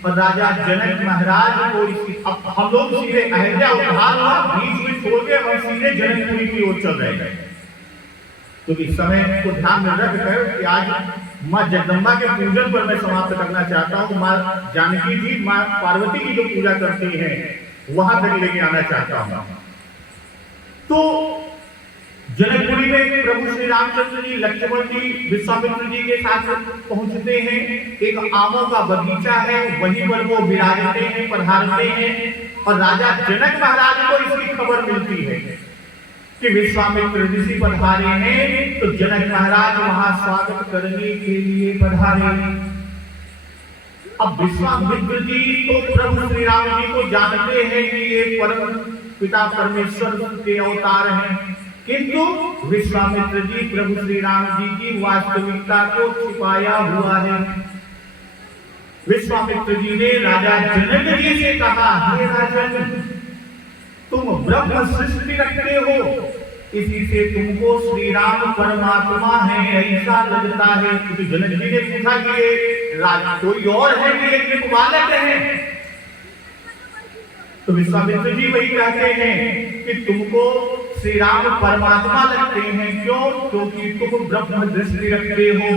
और राजा जनक महाराज को अब हम लोग सीधे अहिल्या उद्धार हुआ, बीच में छोड़ के हम सीधे जनकपुरी की ओर चल रहे हैं। तो इस समय को ध्यान में रखकर कि आज माँ जगदम्बा के पूजन पर मैं समाप्त करना चाहता हूँ। माँ जानकी जी, माँ पार्वती की जो पूजा करती हैं वहां तक लेके आना चाहता हूँ। तो जनकपुरी में प्रभु श्री रामचंद्र जी लक्ष्मण जी विश्वामित्र जी के साथ पहुंचते हैं। एक आमों का बगीचा है, वहीं पर वो विराजते हैं, पधारते हैं और राजा जनक महाराज को इसकी खबर मिलती है कि विश्वामित्र ऋषि पधारे हैं। तो जनक महाराज वहां स्वागत करने के लिए पधारे। अब विश्वामित्र जी तो प्रभु श्री राम जी को जानते हैं कि ये परम पिता परमेश्वर के अवतार हैं, किंतु विश्वामित्र जी प्रभु श्री राम जी की वास्तविकता को छिपाया हुआ है। विश्वामित्र जी ने राजा जनक जी से कहा, हे राजन, तुम ब्रह्म सृष्टि रखते हो, इसी से तुमको श्री राम परमात्मा है ऐसा लगता है। तो जनक जी ने पूछा कि ये कोई और है कि एक बालक है? तो विश्वामित्र जी वही कहते हैं कि तुमको श्री राम परमात्मा लगते हैं। क्यों? क्योंकि तुम ब्रह्म दृष्टि रखते हो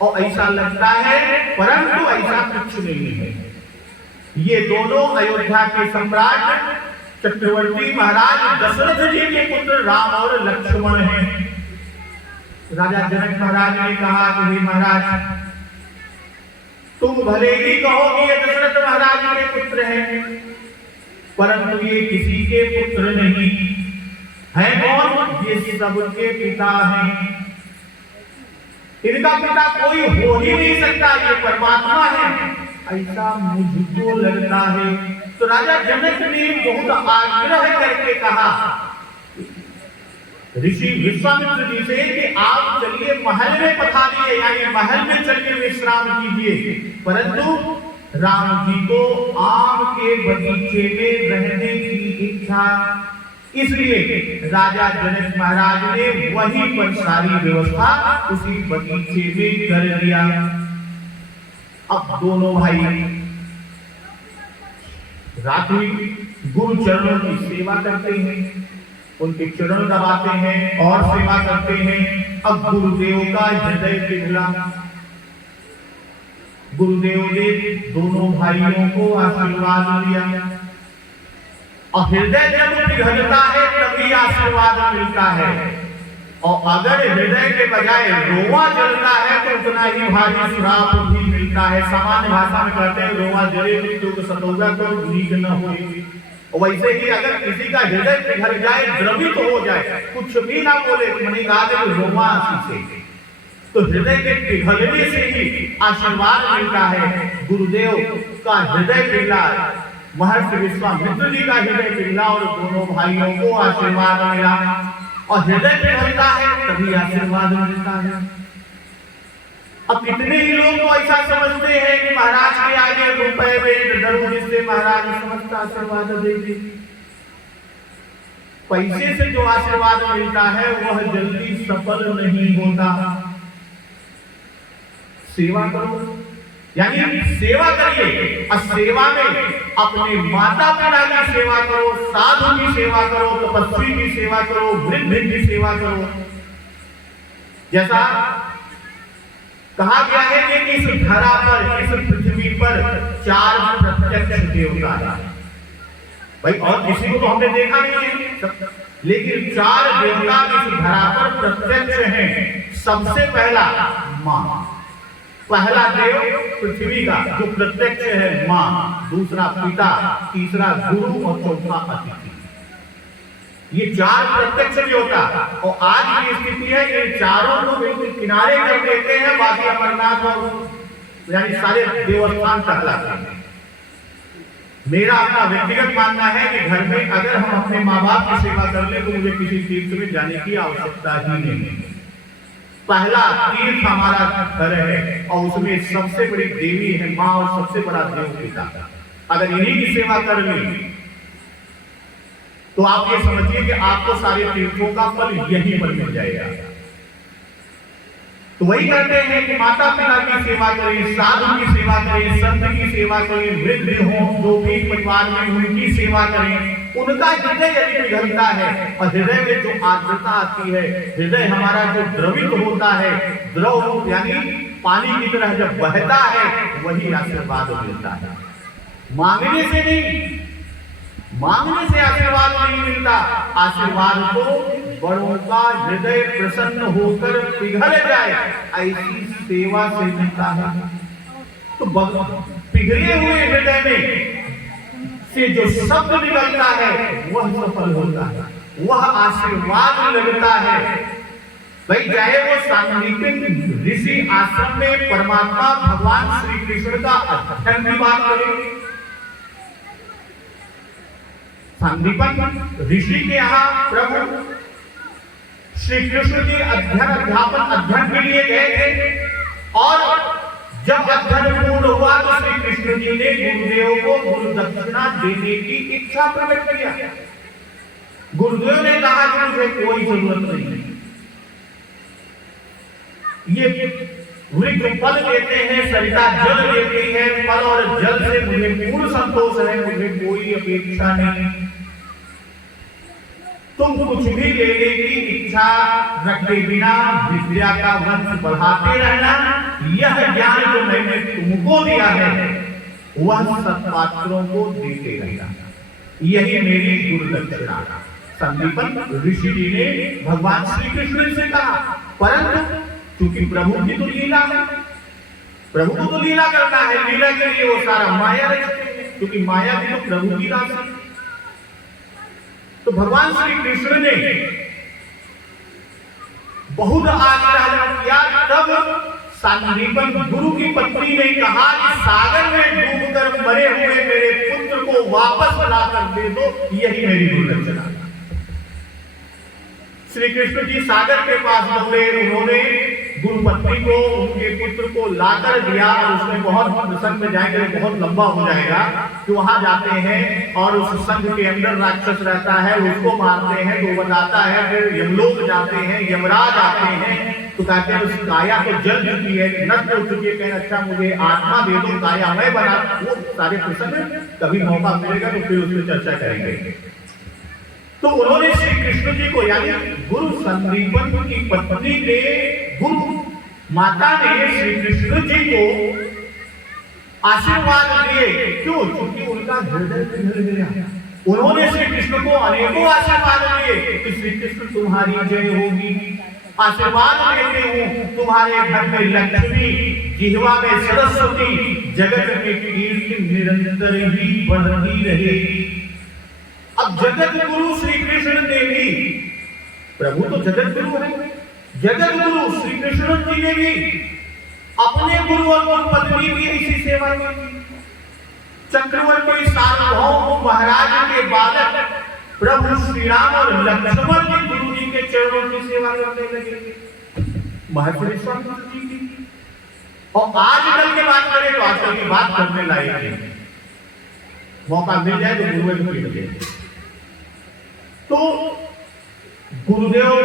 और ऐसा लगता है, परंतु ऐसा कुछ नहीं है। ये दोनों अयोध्या के सम्राट चक्रवर्ती महाराज दशरथ जी के पुत्र राम और लक्ष्मण हैं। राजा जनक महाराज ने कहा कि हे महाराज, तुम भले ही कहो कि ये दशरथ महाराज के पुत्र हैं, परंतु ये किसी के पुत्र नहीं है। कौन? ये सबके पिता हैं। इनका पिता कोई हो ही नहीं सकता, ये परमात्मा है, ऐसा मुझको लगता है। तो राजा जनक ने बहुत आग्रह करके कहा ऋषि विश्वामित्र जी से कि आप चलिए महल में पधारिए, यानी महल में चलिए विश्राम कीजिए। परंतु राम जी को आम के बगीचे में रहने की इच्छा, इसलिए राजा जनक महाराज ने वहीं पर सारी व्यवस्था उसी बगीचे में कर दिया। अब दोनों भाई रात हुई, गुरु चरणों की सेवा करते हैं, उनके चरण दबाते हैं और सेवा करते हैं। अब गुरुदेव का हृदय पिघला। गुरुदेव ने दोनों भाइयों को आशीर्वाद दिया और हृदय जब पिघलता है तभी आशीर्वाद मिलता है। और अगर हृदय के बजाय रोआ जलता है तो उतना ही भारी श्राप भी मिलता है। सामान्य भाषा में कहते हैं रोआ जले मृत्यु को सतोगा तो नीक न हो। वैसे ही अगर किसी का हृदय पिघल जाए, द्रवित हो जाए, कुछ भी ना बोले, मनी कहा रोमा से, तो हृदय के पिघलने से ही आशीर्वाद मिलता है। गुरुदेव का हृदय पिघला, महर्षि विश्वामित्र जी का हृदय पिघला और दोनों भाइयों को आशीर्वाद मिला। और हृदय पिघलता है तभी आशीर्वाद मिलता है। अब कितने ही लोग तो ऐसा समझते हैं कि महाराज के आगे रुपए में दरो जिससे महाराज समझता आशीर्वाद देंगे। पैसे से जो आशीर्वाद मिलता है वह जल्दी सफल नहीं होता। सेवा करो, यानी सेवा करिए और सेवा में अपने माता पिता की सेवा करो, साधु की सेवा करो, तपस्वी की सेवा करो, वृद्ध की सेवा करो। जैसा कहा गया है कि इस धरा पर, इस पृथ्वी पर 4 प्रत्यक्ष देवता हैं। भाई और किसी को तो हमने देखा नहीं है, लेकिन 4 देवता इस धरा पर प्रत्यक्ष हैं। सबसे पहला माँ, पहला देव पृथ्वी का जो प्रत्यक्ष है माँ, दूसरा पिता, तीसरा गुरु और चौथा अतिथि। ये 4 प्रत्यक्ष देवता। और आज की स्थिति है ये चारों को बिल्कुल किनारे कर देते हैं, बाकी अमरनाथ और यानी सारे देवस्थान कहलाते हैं। मेरा अपना व्यक्तिगत मानना है कि घर में अगर हम अपने माँ बाप की सेवा कर ले तो मुझे किसी तीर्थ में जाने की आवश्यकता ही नहीं। पहला तीर्थ हमारा घर है और उसमें सबसे बड़ी देवी है माँ और सबसे बड़ा देव पिता। अगर इन्हीं की सेवा कर ले तो आप ये समझिए कि आपको सारे तीर्थों का फल यहीं पर मिल जाएगा। तो वही कहते हैं कि माता पिता की सेवा करें, साधु की सेवा करें, संत की सेवा करें, वृद्ध हो जो भी परिवार में उनकी सेवा करें। उनका हृदय यदि पिघलता है और हृदय में जो आर्द्रता आती है, हृदय हमारा जो द्रवित होता है, द्रव यानी पानी की तरह जब बहता है, वही आशीर्वाद मिलता है। मांगने से नहीं, मांगने से आशीर्वाद नहीं मिलता। आशीर्वाद तो बड़ों का हृदय प्रसन्न होकर पिघल जाए ऐसी सेवा से मिलता है। तो पिघले हुए हृदय में से जो शब्द निकलता है वह सफल होता है, वह आशीर्वाद लगता है। भाई चाहे वो सांदीपन ऋषि आश्रम में परमात्मा भगवान श्री कृष्ण का अध्ययन की बात करें, सांदीपन ऋषि के यहाँ प्रभु श्री कृष्ण जी अध्ययन के लिए गए थे और जब अध्ययन पूर्ण हुआ तो श्री कृष्ण जी ने गुरुदेव को गुरु दक्षिणा देने की इच्छा प्रकट किया। गुरुदेव ने कहा कि मुझे कोई जरूरत नहीं है, ये वृक्ष फल देते हैं, सरिता जल देती है, फल और जल से मुझे पूर्ण संतोष है, मुझे कोई अपेक्षा नहीं। तुम कुछ भी लेने की इच्छा रखे बिना विद्या का वंश बढ़ाते रहना, यह ज्ञान जो मैंने तुमको दिया है वह सत्पात्रों को देते रहना, यही मेरी गुरु दक्षिणा। संदीपन ऋषि जी ने भगवान श्री कृष्ण से कहा, परंतु क्योंकि प्रभु की तो लीला है, प्रभु को तो लीला करना है, लीला के लिए वो सारा माया रचते हैं, क्योंकि माया भी तो प्रभु की राशि। तो भगवान श्री कृष्ण ने बहुत आग्रह किया, तब सांदीपन गुरु की पत्नी ने कहा कि सागर में डूबकर मरे हुए मेरे पुत्र को वापस लाकर दे दो, यही मेरी गुरु दक्षिणा। श्री कृष्ण जी सागर के पास पहुंचे, उन्होंने गुरु पत्नी को उनके पुत्र को लाकर दिया और उसमें बहुत प्रसंग में जाएंगे, बहुत लंबा हो जाएगा। तो वहां जाते हैं और उस संघ के अंदर राक्षस रहता है, उसको मारते हैं, तो बताता है। फिर यमलोक जाते हैं, यमराज आते हैं, तो कहते हैं उस काया तो जल चुकी है, नष्ट हो चुकी है, कहते अच्छा मुझे आत्मा दे दो, काया मैं बना। वो सारे प्रसंग कभी मौका मिलेगा तो फिर उस पर चर्चा करेंगे। तो उन्होंने श्री कृष्ण जी को यानी गुरु संदीपन की पत्नी ने, गुरु माता ने श्री कृष्ण जी को आशीर्वाद दिए। क्यों? क्योंकि उनका हृदय पिघल गया। उन्होंने श्री कृष्ण को अनेकों आशीर्वाद दिए कि श्री कृष्ण तुम्हारी जय होगी, आशीर्वाद देते हूँ तुम्हारे घर में लक्ष्मी, जिह्वा में सरस्वती, जगत में कीर्ति निरंतर ही बढ़ती रहेगी। अब जगत गुरु श्री कृष्ण ने भी, प्रभु तो जगत गुरु है, जगत गुरु श्री कृष्ण जी ने भी अपने गुरु और गुरु पत्नी की इसी सेवा की। चक्रवर्ती सार्वभौम महाराज के बालक प्रभु श्री राम और लक्ष्मण जी गुरु जी के चरणों की सेवा करने लगे, महर्षि विश्वामित्र जी की। और आजकल की बात करें तो आजकल की बात करने लायक है, मौका मिल जाए तो गुरु को लगे। तो गुरुदेव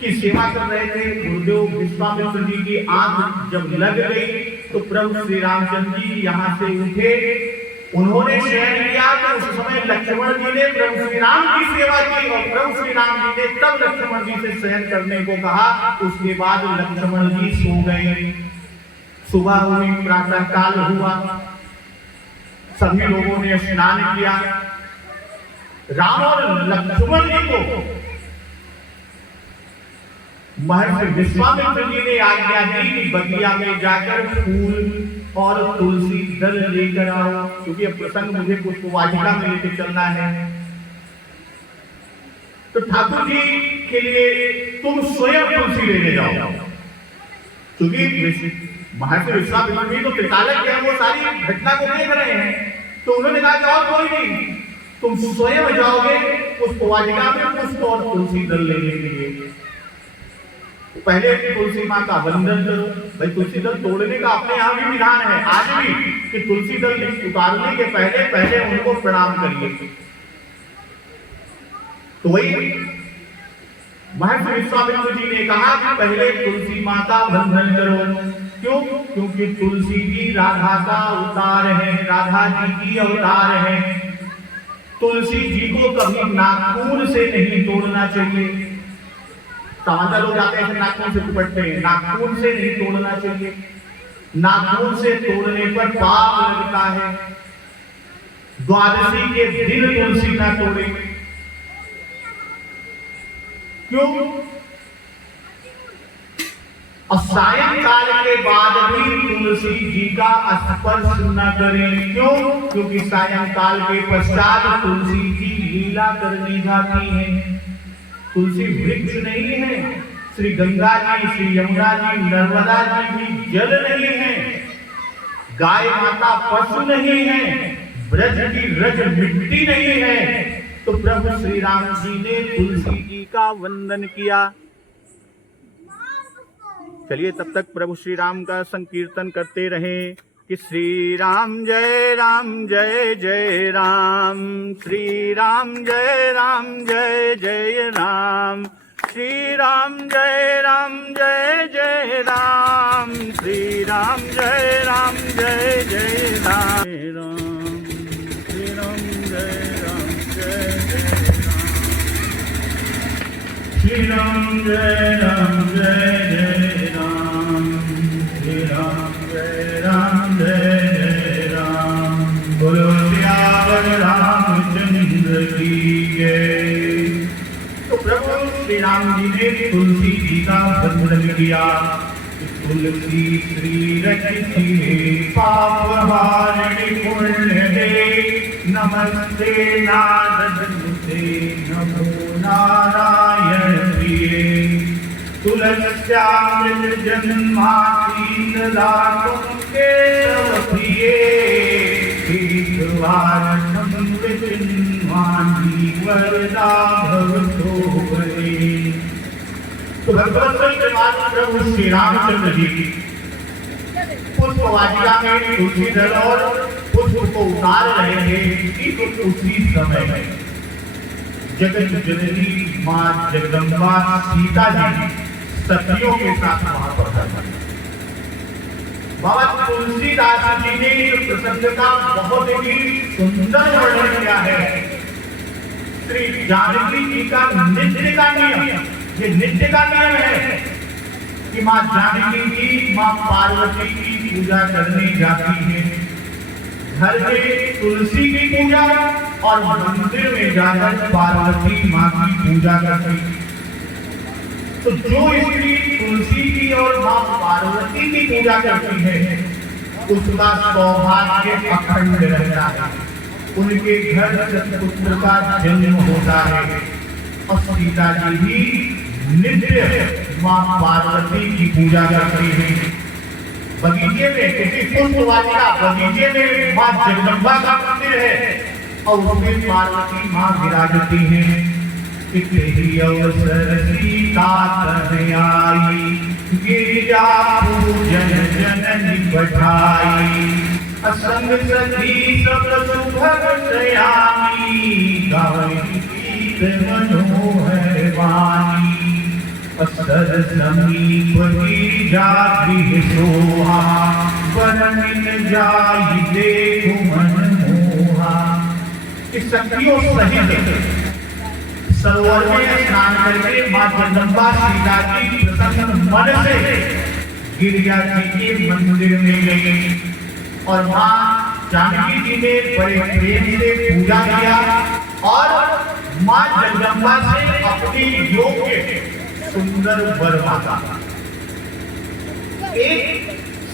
की सेवा कर रहे थे, गुरुदेव विश्वामित्र जी की आंख जब लग गई तो प्रभु श्री रामचंद्र जी यहाँ से उठे, उन्होंने शयन किया। तो उस समय लक्ष्मण जी ने प्रभु श्री राम की सेवा की और प्रभु श्री राम जी ने तब लक्ष्मण जी से शयन करने को कहा। उसके बाद लक्ष्मण जी सो गए। सुबह हुई, प्रातः काल हुआ, सभी लोगों ने स्नान किया। राम और लक्ष्मण जी को महर्षि विश्वामित्र जी ने आज्ञा दी कि बगिया में जाकर फूल और तुलसी दल लेकर आओ, क्योंकि अब प्रसंग मुझे पुष्पवाटिका में लेकर चलना है। तो ठाकुर जी के लिए तुम स्वयं तुलसी लेने जाओ, क्योंकि महर्षि विश्वामित्र जी तो त्रिकालज्ञ है, वो सारी घटना को देख रहे हैं। तो तो उन्होंने कहा कि और कोई नहीं, तुम स्वयं जाओगे पुष्प वाटिका में पुष्प और तुलसी दल लेने के लिए। पहले तुलसी माँ का वंदन करो। भाई तुलसी दल तोड़ने का अपने यहाँ भी विधान है आज भी, कि तुलसी दल उतारने के पहले पहले उनको प्रणाम करिए। तो वही महर्षि विश्वामित्र जी ने कहा कि पहले तुलसी माँ का वंदन करो। क्यों? क्योंकि तुलसी जी राधा का अवतार है, राधा जी की अवतार है। तुलसी जी को कभी नाखून से नहीं तोड़ना चाहिए। सामान्य लोग आते हैं नाखून से दुपट्टे, नाखून से नहीं तोड़ना चाहिए। नाखून से तोड़ने पर पाप लगता है। द्वादशी के दिन तुलसी ना तोड़े। क्यों? और सायंकाल के बाद भी तुलसी जी का स्पर्श न करें। क्यों? क्योंकि सायंकाल के पश्चात तुलसी जी लीला करने जाती हैं। तुलसी वृक्ष नहीं है, श्री गंगा जी, श्री यमुना जी, नर्मदा जी भी जल नहीं है, गाय माता पशु नहीं है, ब्रज की रज मिट्टी नहीं है। तो प्रभु श्री राम जी ने तुलसी जी का वंदन किया। चलिए तब तक प्रभु श्री राम का संकीर्तन करते रहें कि श्री राम जय जय राम, श्री राम जय जय राम, श्री राम जय जय राम, श्री राम जय जय राम, श्री राम जय जय राम, श्री राम जय जय राम, श्री राम जय राम, बोलो सियावर रामचंद्र की जय। तो प्रभु श्री राम जी ने तुलसी जी का वंदन किया। तुलसी श्री रचिते पाप हारिणी पुण्य दे, नमस्ते नारदनुते नमो नारायण प्रिये, तुलस्यामृत जन्मातीत लाखों के प्रिये, वरदा भवतो बले। तो भगवत के बाद प्रभु श्री रामचंद्र जी पुष्प वाटिका में तुलसी दल और पुष्प को उतार रहे थे कि तो उसी समय जगत जननी मां जगदम्बा सीता जी सखियों के साथ वहां पर बाबा तुलसीदास जी ने इस प्रसंग का बहुत ही सुंदर वर्णन किया है। श्री जानकी जी का नित्य का नियम, ये नित्य का नियम है कि मां जानकी जी मां पार्वती की पूजा करने जाती है। घर में तुलसी की पूजा और मंदिर में जाकर पार्वती मां की पूजा करती है। तो जो स्त्री तुलसी की और मां पार्वती की पूजा करती है उसका सौभाग्य अखंड रहता है, उनके घर पुत्र का जन्म होता है। और सीता जी भी नित्य मां पार्वती की पूजा करती है। बगीचे में किसी पुष्प वाटिका बगीचे में मां जगदम्बा का मंदिर है और उसमें पार्वती मां विराजती है। अवसर सीता आई, गिरिजा पूजन जननी बढ़ाई, असंग सखी सब सुभग सयामी, गावई गीत मनोहर वाणी, असर समीप गिरिजा गृह सोहा, बनमिन जाई देखो मन मोहा। इस सखियों सहित सरोवर में स्नान करके मां जगदम्बा सीता की प्रसन्न मन से गिरिजा जी के मंदिर में गई और मां जानकी जी ने बड़े प्रेम से पूजा किया और मां जगदम्बा से अपनी योग्य सुंदर वर मांगा। एक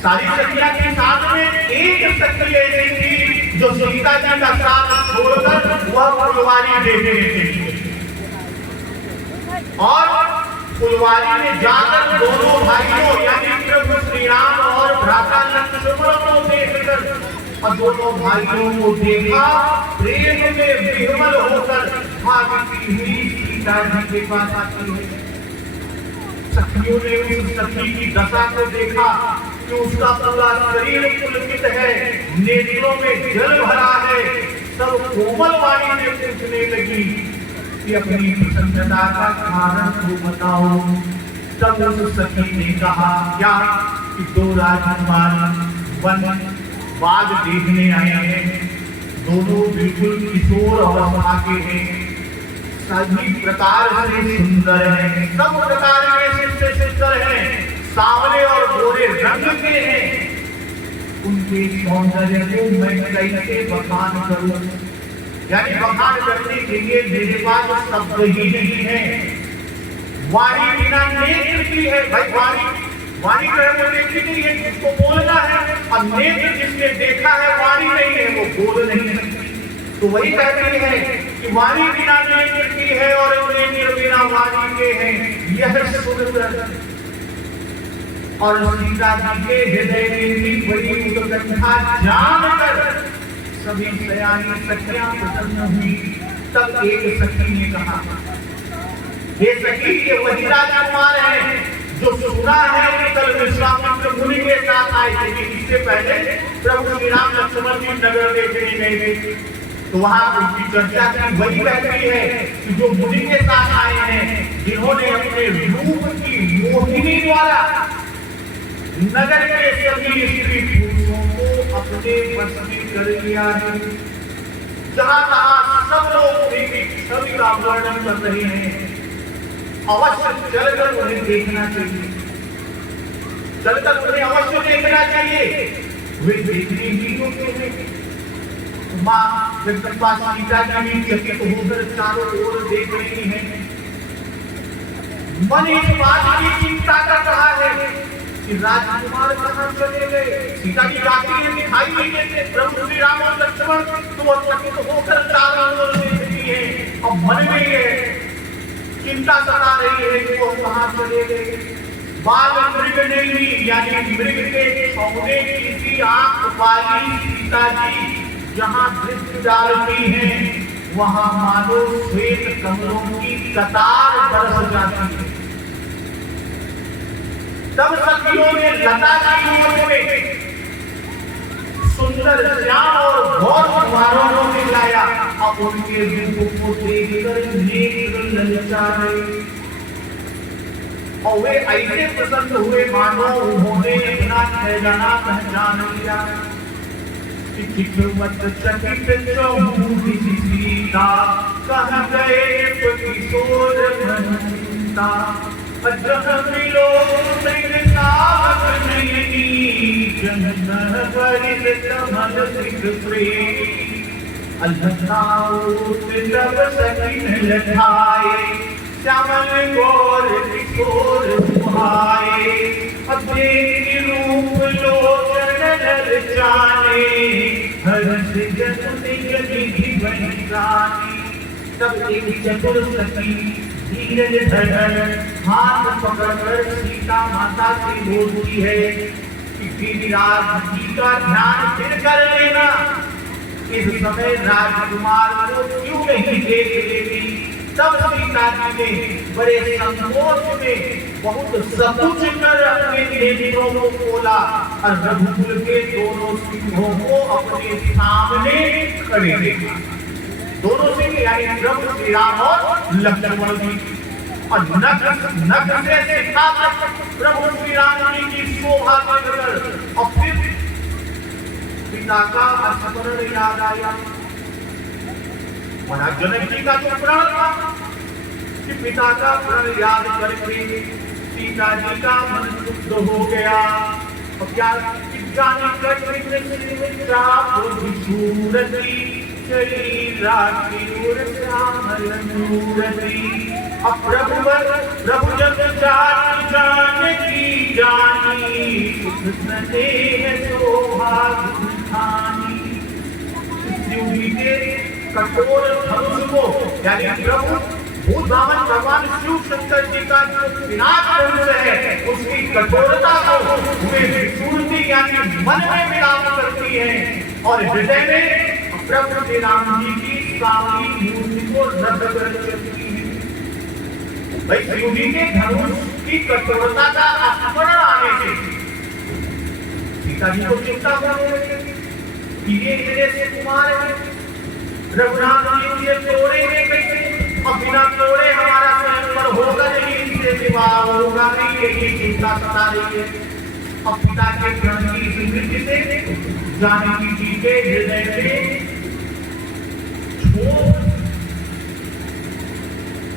सारी सखियां के साथ में एक सखी ऐसी थी जो सीता जी का साथ छोड़कर वह फुलवारी देखने गई और फुलवारी में जाकर दोनों भाइयों यानी प्रभु श्री राम और भ्राता लक्ष्मण को देखकर और दोनों भाइयों को देखा, प्रेम में विह्वल होकर भागती हुई सीता जी के पास आती है। सखियों ने उस सखी की दशा को देखा कि उसका पूरा शरीर पुलकित है, नेत्रों में जल भरा है। सब कोमल वाणी में पूछने लगी कि अपनी प्रसन्नता का कारण तो बताओ। तब उस सखी ने कहा क्या कि दो राजकुमार वन बाग देखने आए हैं, दोनों बिल्कुल किशोर अवस्था के हैं, सभी प्रकार से सुंदर हैं, सब प्रकार के सुंदर हैं, सांवले और गोरे रंग के हैं। उनके सौंदर्य को मैं कैसे बखान करूं? यानी बखान करने के लिए मेरे पास शब्द ही नहीं है। वाणी बिना नेत्र की है भाई, वाणी जो है वो देखी नहीं है, जिसको बोलना है, और नेत्र जिसने देखा है वाणी नहीं है, वो बोल नहीं सकती। तो वही कहती है कि वाणी बिना नेत्र की है और नेत्र बिना वाणी के हैं। यह सुंदर और सीता जी के हृदय में भी बड़ी उत्कंठा जानकर सभी सयानी सखियां प्रसन्न हुई। तब एक सखी ने कहा, ये सखी ये वही राजकुमार है जो सुना है कि कल विश्वामित्र मुनि के साथ आए थे। इससे पहले प्रभु श्री राम लक्ष्मण जी नगर देखने गए थे, तो वहां उनकी चर्चा की। वही कहती है कि जो मुनि के साथ आए हैं, जिन्होंने अपने रूप की मोहिनी द्वारा नगर के सभी स्त्री पुरुषों को अपने वश में कर लिया है। जहां तहां सब लोग छवि का वर्णन कर रहे हैं। अवश्य चलकर उन्हें देखना चाहिए, चलकर उन्हें अवश्य देखना चाहिए। वे देखने ही होते हैं। माँ जगदम्बा सीता जी चकित होकर चारों ओर देख रही है। मन इस बात की चिंता कर रहा है कि राजकुमार कहां चले गए। सीता जी जाती है, दिखाई नहीं देते। प्रभु श्री राम और लक्ष्मण तो चकित होकर चारों ओर देख रही है और मन में ये चिंता सता रही है कि वो कहां चले गए। बाल मृग नहीं, यानी मृग के सौदे की सी आंख वाली सीता जी जहां दृष्टि डालती हैं, वहां मानो श्वेत कमलों की कतार बरस जाती है। तब सखियों ने लता की ओर में सुंदर श्याम और गौर कुमारों को दिखाया और उनके रूप को देखकर नेत्र ललचा गए और वे ऐसे प्रसन्न हुए मानो उन्होंने अपना ठहराना पहचान लिया। चित्रवत चकित चौमुखी सीता कह गए किशोर मनता, जह मिलो कमल सिख प्रेमी, तब सखी लठाए श्यामल गौर किशोर भाए, रूप लोचन जाने हर्ष जन निधि बन जानी। तब एक चतुर सखी धीरज धर हाथ पकड़कर सीता माता से बोलती है कि गिरिराज जी का ध्यान फिर कर लेना। इस समय राजकुमार को क्यों नहीं देख लेती। तब सीता जी ने बड़े संकोच में बहुत सकुच कर अपने नेत्रों को खोला और रघुकुल के दोनों सिंहों को अपने सामने खड़े देखा। दोनों सिंह यानी प्रभु श्री राम और लक्ष्मण जी, और नख से सिखा प्रभु श्री राम जी की शोभा देखकर और फिर पिता का स्मरण याद आया। बड़ा जनक जी का जो प्रण था कि पिता का प्रण याद करके सीता जी का मन शुद्ध हो गया। और क्या जाने प्रभु जब जान की जानी शोभा के कठोर धनुष को, यानी प्रभु भूधावन भगवान शिव शंकर जी का जो विनाश धनुष है उसकी कठोरता को वे विस्मृति यानी मन में मिलाप करती है और हृदय में प्रभु श्री राम जी की सावली मूर्ति को रद्द कर चुकी है। भाई शिव जी के धनुष की कठोरता का स्मरण आने से सीता जी को चिंता होने लगी कि ये मेरे से कुमार है, रघुनाथ जी मुझे तोड़ेंगे कैसे, और बिना तोड़े हमारा स्वयंवर होगा नहीं, इससे सिवा होगा नहीं, यही चिंता सता रही है। और पिता के प्रण की स्मृति से जानकी जी के हृदय में छोड़,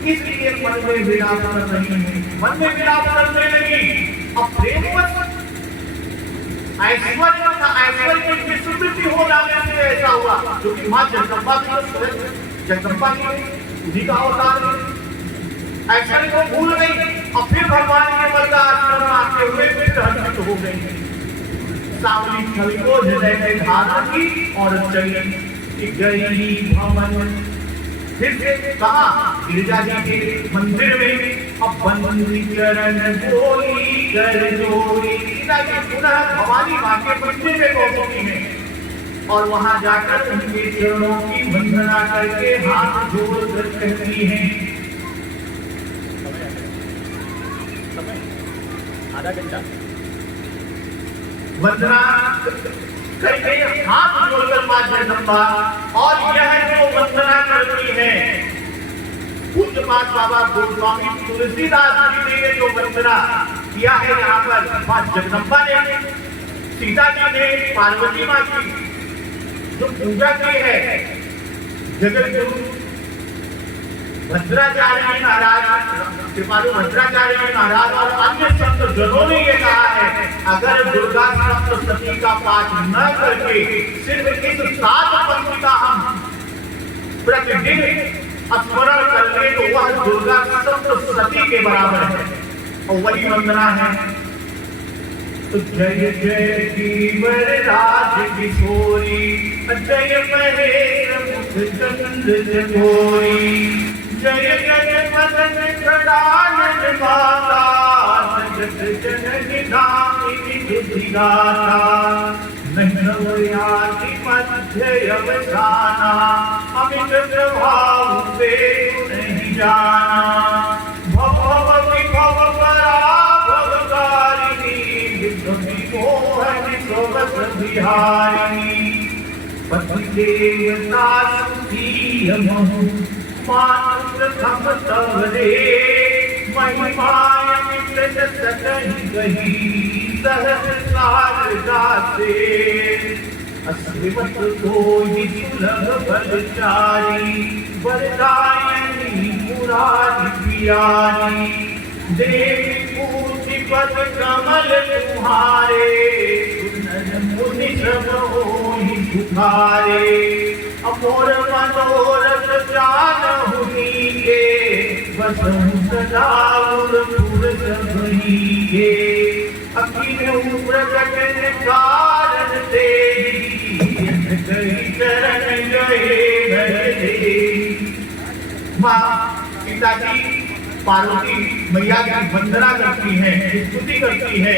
इसलिए मन में विलाप कर रही है, मन में विलाप करने लगी। और प्रेमवश ऐश्वर्य की स्मृति हो जाने से ऐसा हुआ, क्योंकि मां जगदम्बा की तो स्वयं जगदम्बा की उन्हीं का अवतार है, ऐश्वर्य को भूल गई और फिर भगवान के बल का आश्रम आते हुए फिर हर्षित हो गई। सावली छवि को हृदय में धारण की और चली गई भवन। फिर से कहा गिरिजा जी के मंदिर में अपन चरण बोली कर जोड़ी, पुनः भवानी मां के मंदिर में पहुंची है और वहां जाकर उनके चरणों की वंदना करके हाथ जोड़ कर कहती है, आधा घंटा वंदना करके हाथ जोड़कर मां जगदम्बा। और यह जो वंदना करती है पूज्य बाबा गोस्वामी तुलसीदास जी ने जो वंदना किया है यहाँ पर मां जगदम्बा ने, सीता जी ने पार्वती मां की जो पूजा की है, जगत गुरु भद्राचार्य महाराज, कृपालु भद्राचार्य महाराज और अन्य संत जनों ने ये कहा है, अगर दुर्गा सप्तशती का पाठ न करके सिर्फ इस 7 पंक्ति का हम प्रतिदिन स्मरण कर ले तो वह दुर्गा सप्तशती के बराबर है। और वही वंदना है, जय जय गिरिवर राज किशोरी, जय महेश मुख चंद्र चकोरी, जय जय मदन खड़ानन माता, जगत जननी दामिनी दुधिगाता, नैनवयाति मध्य अवसाना, अमित प्रभाव पे नहीं जाना, भव विभव पराभव कारिणी, विद्वि मोहन सोबत बिहारिणी, पति देवता सुखी महु, मानुष हम तवरे, महिमायमित सतहि गही, सहस्रार गाते, अस्मिवत कोई सुलभ बलचारी, वरदायनी पुरारी प्यारी, देवी पूजी पद कमल तुम्हारे, सुनर मुनि सब होई पुकारे, अमोर मनोरथ जानहु नीके, बसहु सदा उर सबहीके, अखिल प्रकट कारण तेरी, कही चरण गए। मां सीता जी पार्वती मैया की वंदना करती है, स्तुति करती है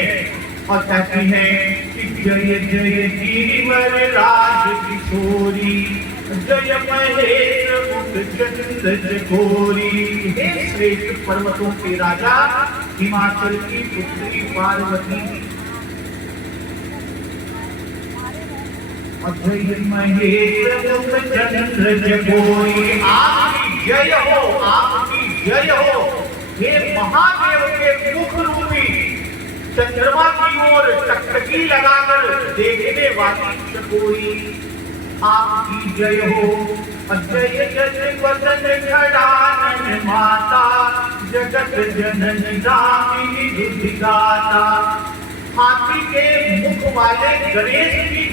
और कहती है कि जय जय गिरिवर राज किशोरी, जय महेश मुख चंद्र चकोरी, हे श्रेष्ठ पर्वतों के राजा हिमाचल की पुत्री पार्वती, जय महेश मुख चंद्र चकोरी, आपकी जय हो, आपकी जय हो, हे महादेव के मुख रूपी चंद्रमा की ओर टकटकी लगाकर देखने वाली चकोरी, आपकी जय हो। जय जय वदन खड़ानन माता, जगत जनन दामिनी दुधिगाता, हाथी के मुख वाले गणेश की,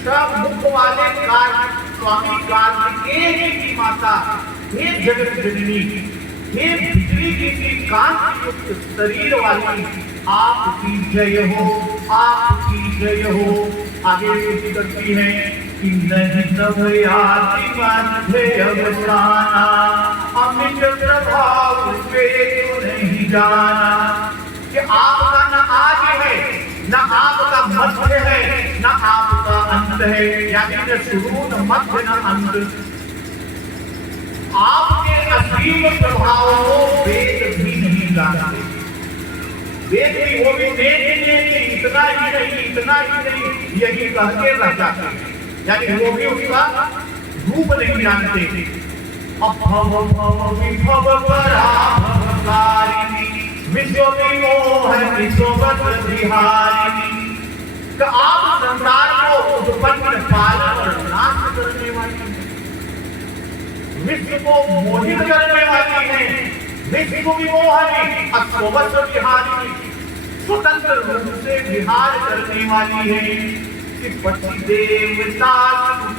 सब मुख वाले स्वामी कार्तिकेय की माता, हे जगत जननी, हे बिजली की सी कांति युक्त शरीर वाली, आपकी जय हो, आपकी जय हो। आगे स्तुति करती है कि नहीं तब याति मध्य अवसाना, अमित प्रभाव पे तो नहीं जाना, कि आपका न आदि है, न आपका मध्य है, न आपका अंत अंत है, यानी न शुरू न मध्य न अंत। आपके असीम प्रभाव को वेद भी नहीं जानते। वेद भी वो भी देखेंगे कि इतना ही नहीं, इतना ही नहीं, यही कह के रह जाते हैं, यानी वो भी उसका रूप नहीं जानते। अभव भव विभव पराभवकारिणी विश्व विमोहन सोबत विहारिणी। तो आप संसार को उत्पन्न, पालन और नाश करने वाली हैं, विश्व को मोहित करने वाली हैं, विश्व विमोहनी सोबत विहारिणी, स्वतंत्र रूप से विहार करने वाली है। कि पति देवता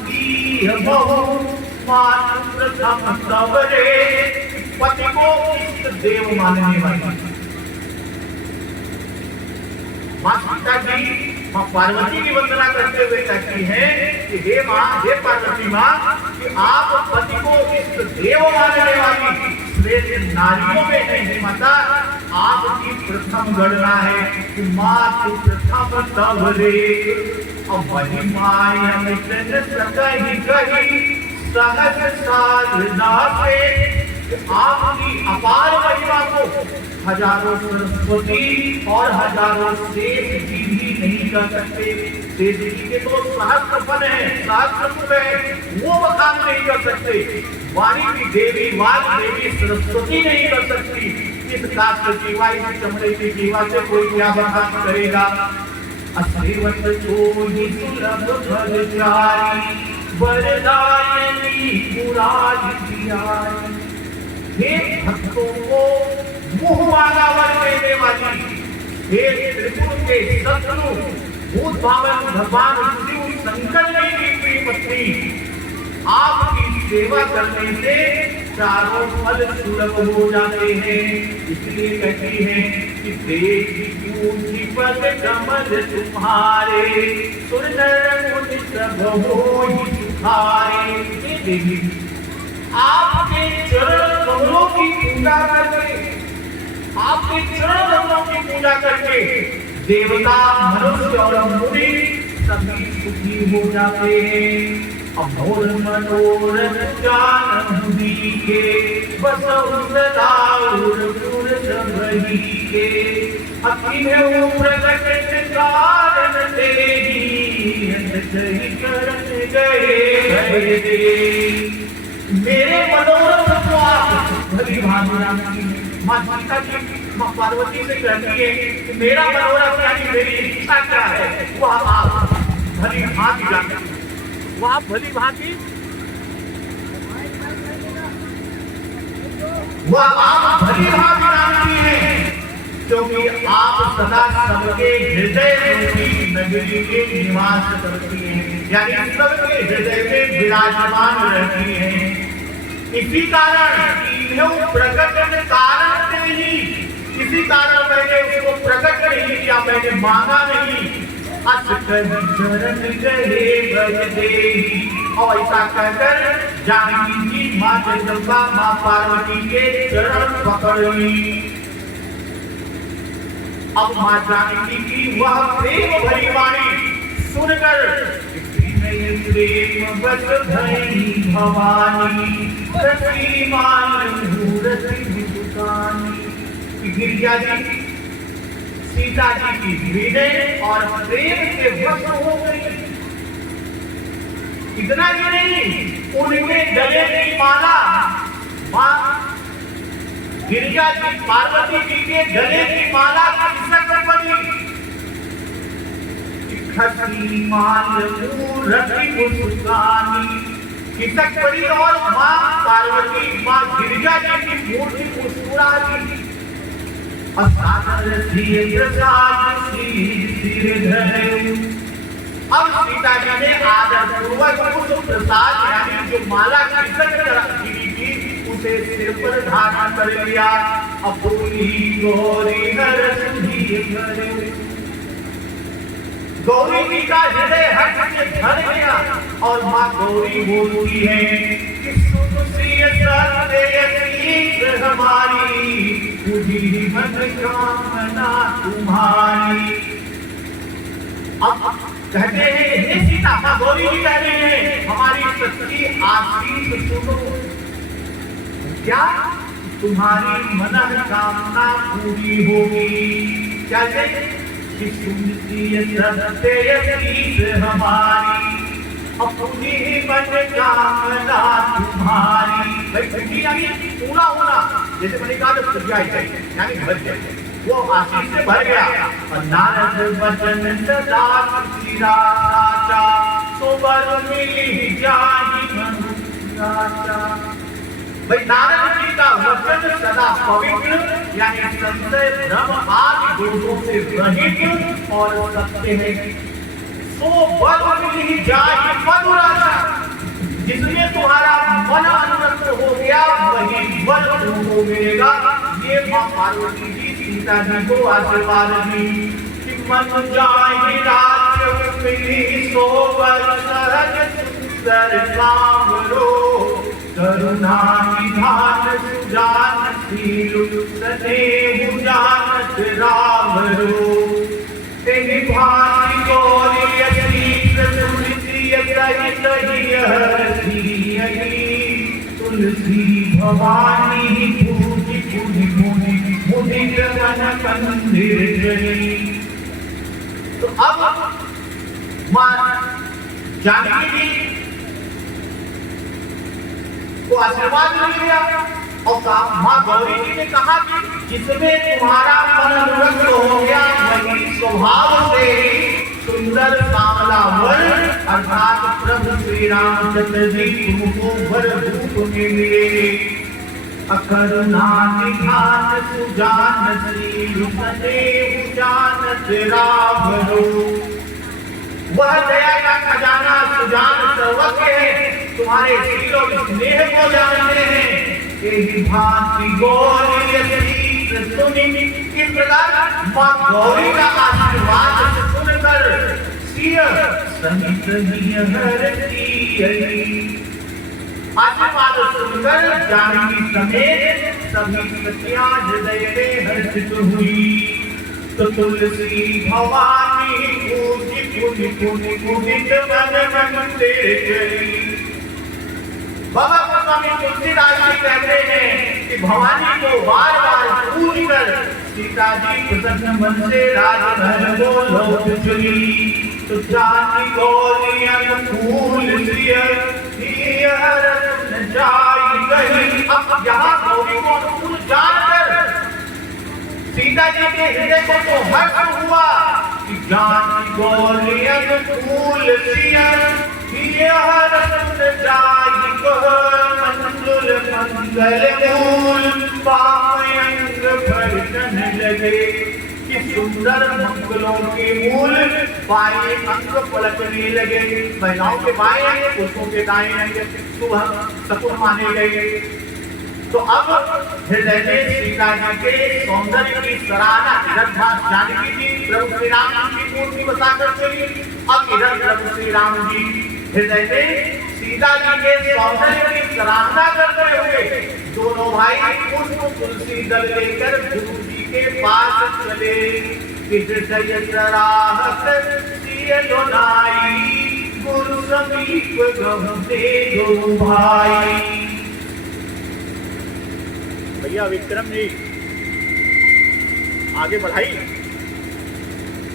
की बहु मान प्रथम सबरे, पति को इष्ट देव मानने वाली माँ सीता जी माँ पार्वती की वंदना करते हुए कहती है कि हे माँ, हे पार्वती माँ, कि आप पति को इष्ट देव मानने वाली श्रेष्ठ नारियों में है। हे माता, आपकी प्रथम गणना है कि माँ तू प्रथम तवरे, अब वही माया मिलन सकहि कही सहज साधना से। आपकी अपार महिमा को हजारों सरस्वती और हजारों शेष जी भी नहीं कर सकते। शेष जी के तो सहस्त्र फल है, सहस्त्र रूप है, वो बखान नहीं कर सकते। वाणी की देवी, वाग देवी सरस्वती नहीं कर सकती। इस काष्ठ जीवा, इस चमड़े की जीवा से कोई क्या बखान करेगा। अश्रीवत सोहि सुलभ भरचारी वरदायनी पुराज प्यारी। हे भक्तों को मुँह मांगा वर देने वाली, हे त्रिपुर के शत्रु भूत भावन भगवान शिव शंकर जी की प्रिय पत्नी, आपकी सेवा करने से चारों फल सुलभ हो जाते हैं। इसलिए कहती हैं कि देखी पूजी पद कमल तुम्हारे, सुर नर मुनि सब होहि सुखारे। ये देवी आपके चरण कमलों की पूजा करके, आपके चरण कमलों की पूजा करके देवता, मनुष्य और मुनि सभी सुखी हो जाते हैं। अमोल मनोरथ जानहि के बसहु सदा उर पुर सबहि के। अखिलहु प्रगट कारण तेहि अंतहि करन गए भय दे। मेरे मनोरथ को आप भली भांति जानती हैं। माँ सीता जी माँ पार्वती से कहती है कि मेरा मनोरथ यानी मेरी इच्छा क्या है, वह आप भली भांति जानती हैं। वह भली भांति जानती हैं, क्योंकि आप सदा सबके हृदय रूपी नगरी में निवास करती हैं, यानी सबके हृदय में विराजमान रहती हैं। इसी कारण प्रकट कारण से ही, इसी कारण मैंने उसको प्रकट नहीं किया, मैंने मांगा नहीं। अस कहि चरण गए भज देहि, और ऐसा कहकर जानकी जी माँ जगदम्बा माँ पार्वती के चरण पकड़ ली। अब माँ जानकी की वह प्रेम भरी वाणी सुनकर प्रेम बस भई भवानी, रसीमान मूरति मुस्कानी। गिरिजा जी सीता जी की हृदय और प्रेम से वश हो गई। इतना ही नहीं, उनके गले की माला मां गिरिजा जी पार्वती जी के गले की माला खिसक पड़ी। खसी मान मूरति मुस्कानी खिसक पड़ी और मां पार्वती मां गिरिजा जी की मूर्ति मुस्कुरा दी। असादर सिर प्रसाद सिर धरे। अब सीता जी ने आदर पूर्वक उस प्रसाद यानी जो माला खिसक गिरी थी उसे सिर पर धारण कर लिया। अब बोली गौरी हर सुधी करे। गौरी जी का हृदय हर्ष से भर गया और माँ गौरी बोलती है कि सुन सिय सत्य हमारी पूजी मन कामना तुम्हारी। अब कहते हैं हे सीता, मां गौरी जी कह रही है हमारी सच्ची आशीष सुनो, क्या तुम्हारी मन कामना पूरी होगी। क्या कि सुनती सत्य शीश हमारी, अपनी मन कामना तुम्हारी। भाई यानी पूरा होना, जैसे मैंने कहा तो पूजा यानी भर जाए, वो आशीष से भर गया। और नारद वचन सदा सिरा साचा, सोबर मिली जाहि मनुष्याचा। भाई नारद जी का वचन सदा पवित्र यानी संशय भ्रम आदि दोषों से रहित और सत्य है। सो बल मिली जाहि मनुराचा, जिसमें तुम्हारा मन अनुरक्त हो गया वही बल तुमको मिलेगा। ये मां पार्वती जी सीता जी को आशीर्वाद दी कि मन जाहि राज्य मिली, सो बल सहज सुंदर कामरो, करुणा निधान सुजान शील, स्नेह जानत रामरो। तेहि भांति गौरी शीश तुलसी सहित हरसियहि, तुलसी भवानी पूजि पुनि मुनि, मुदित मन मंदिर जनी। तो अब मां जानकी जी को आशीर्वाद मिल गया और मां गौरी जी ने कहा कि जिसमें तुम्हारा मन अनुरक्त हो गया वही स्वभाव से सुंदर सामला वर अर्थात प्रभु श्री रामचंद्र जी तुमको वर रूप में मिलेंगे। अकरुणा निधान सुजान शील, स्नेह जानत रामरो। वह दया का खजाना सुजान सर्वज्ञ है, तुम्हारे शील और स्नेह को जानते हैं। यही भांति गौरी शीश सुनी, इस प्रकार मां गौरी का आशीर्वाद सुनकर सिय सहित हरसियहि, आशीर्वाद सुनकर जानकी समेत सभी सखियां हृदय में हर्षित हुई। तो तुलसी भवानी पूजि पुनि पुनि, मुदित मन मंदिर जनी। बाबा स्वामी तुलसीदास जी कहते हैं कि भवानी को बार बार पूज कर सीता जी प्रसन्न मन से राजधर को लौट चली। तो जानकी गौरी अनुकूल सिय, जाई गई। अब यहाँ गौरी को अनुकूल जानकर सीता जी के हृदय को तो हर्ष हुआ कि जानकी गौरी अनुकूल सिय, जाई मंगल मंगल मूल, पायंग भजन लगे। कि सुंदर मंगलों के मूल बाएं अंग पलटने लगे। महिलाओं के बाएं अंग, पुरुषों के दाएं अंग शुभ शकुन माने गए। तो अब हृदय में सीता जी के सौंदर्य की सराहना इधर जानकी जी प्रभु श्री राम की मूर्ति बसाकर चली। अब इधर प्रभु श्री राम जी हृदय में सीता जी के सौंदर्य की सराहना करते हुए दोनों भाई पुष्प तुलसी दल लेकर गुरु जी के पास चले। हृदय सराहत सिय लोनाई, गुरु समीप गहते दो भाई। भैया विक्रम जी आगे बढ़ाई,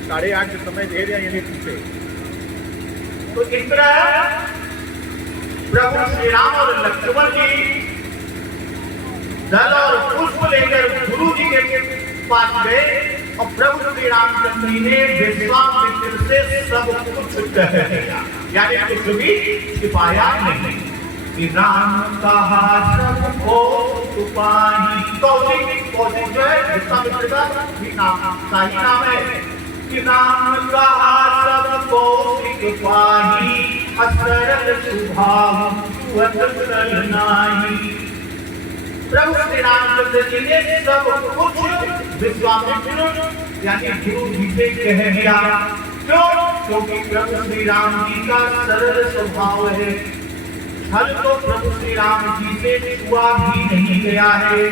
8:30 समय दे रहे हैं पीछे। तो इस तरह प्रभु श्री राम और लक्ष्मण जी दल और पुष्प लेकर गुरु जी के पास गए और प्रभु श्री रामचंद्र जी ने विश्वामित्र से सब कुछ कह दिया, यानी कुछ भी छिपाया नहीं। राम कहा सबको छुपाई। कौशिक जो है विश्वामित्र का शाही नाम है कि राम कहा सबको छुपाई, असरल स्वभाव सुअत नाही। प्रभु श्री रामचंद्र जी ने सब कुछ विश्वामित्र यानी गुरु जी से कह दिया। क्यों? क्योंकि प्रभु श्री राम जी का सरल स्वभाव है। छल तो प्रभु श्री राम जी से छुआ भी नहीं गया है।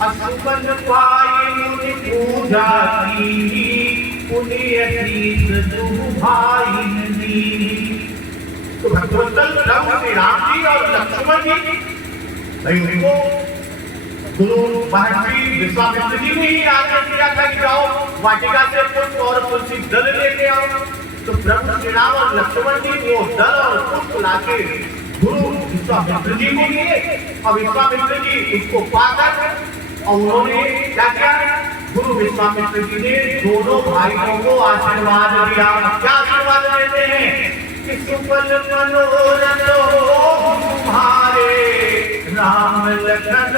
असुमन पाई मुनि पूजा की, पुनीयतीस तुम भाई नी। तो भक्तवत्सल प्रभु श्री राम जी और लक्ष्मण जी भाई उनको गुरु महर्षि विश्वामित्र जी ने ही आदेश दिया था कि जाओ वाटिका से पुष्प और तुलसी दल लेके आओ। तो प्रभु श्री राम और लक्ष्मण जी वो दल और पुष्प लाके गुरु विश्वामित्र जी को दिए और विश्वामित्र जी उसको पाकर और उन्होंने क्या किया, गुरु विश्वामित्र जी ने दोनों भाइयों को आशीर्वाद दिया। क्या आशीर्वाद देते हैं कि सुफल मनोरथ हो तुम्हारे, राम लखन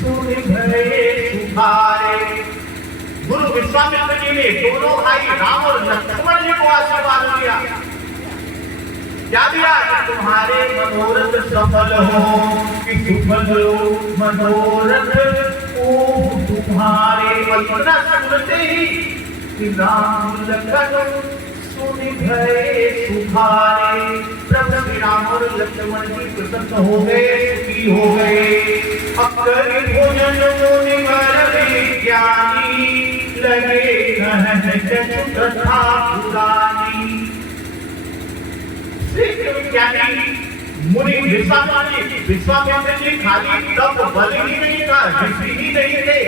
सुन भये सुधारे। गुरु विश्वामित्र जी ने दोनों भाई राम और लक्ष्मण जी को आशीर्वाद दिया। क्या दिया कि तुम्हारे मनोरथ सफल हो, कि सुफल मनोरथ ओ तुम्हारे। और इतना सुनते ही कि राम लखन सुन भये सुधारे। प्रभु श्री राम और लक्ष्मण जी प्रसन्न हो गए, सुखी हो गए। अक्कर भोजन ज्ञानी लगे कहन कथा पुरानी। विज्ञानी मुनि विश्वामित्र जी खाली तब बल ही नहीं था, ऋषि ही नहीं थे,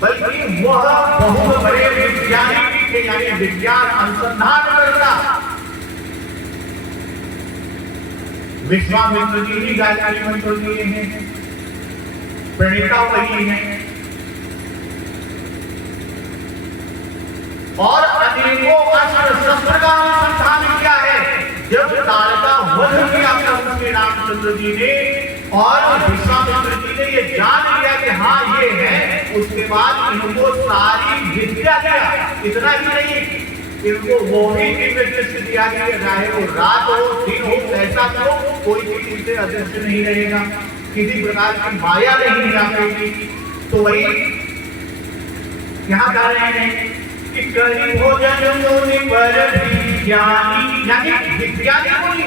बल्कि वह बहुत बड़े विज्ञानी थे, यानी विज्ञान अनुसंधान करता। विश्वामित्र जी ही गायत्री मंत्र दिए हैं, प्रणेता वही है और अनेकों अस्त्र शस्त्र का अनुसंधान किया है। जब तारका वध किया प्रभु श्री रामचंद्र जी ने और विश्वामित्र जी ने ये जान लिया कि हाँ ये है, उसके बाद इनको सारी विद्या दिया। इतना ही नहीं, इनको वो भी दिव्य दृष्टि दिया कि चाहे वो रात हो दिन हो कैसा भी हो, कोई भी इनसे अदृश्य नहीं रहेगा, किसी प्रकार की माया नहीं जाएगी। तो वही यहाँ कह रहे हैं कि करी भोजन मुनि पर विज्ञानी, यानी विज्ञानी मुनि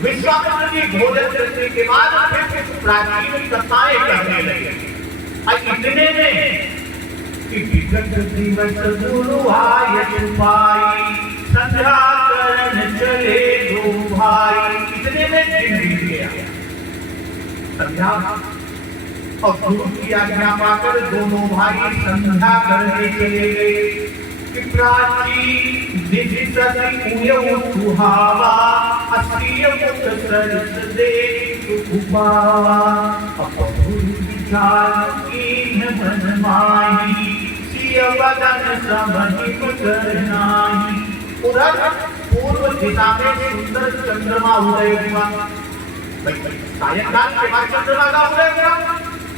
विश्वामित्र जी भोजन करने के बाद फिर प्राचीन कथाएं कहने लगे। इतने में कि विगत दिवस गुरु आय छुपाई, संध्या करन चले दो भाई। इतने में दिन बीत गया, संध्या और गुरु की आज्ञा पाकर दोनों भाई संध्या करने चले गए। प्राची निधि सती सुहावा, असीय मुख सरस दे सुखुपावा। अपूर्व विचार कीन मन माही, सिय वदन समहिप करनाही। उधर पूर्व दिशा में सुंदर चंद्रमा उदय हुआ। सायंकाल के बाद चंद्रमा का उदय हुआ,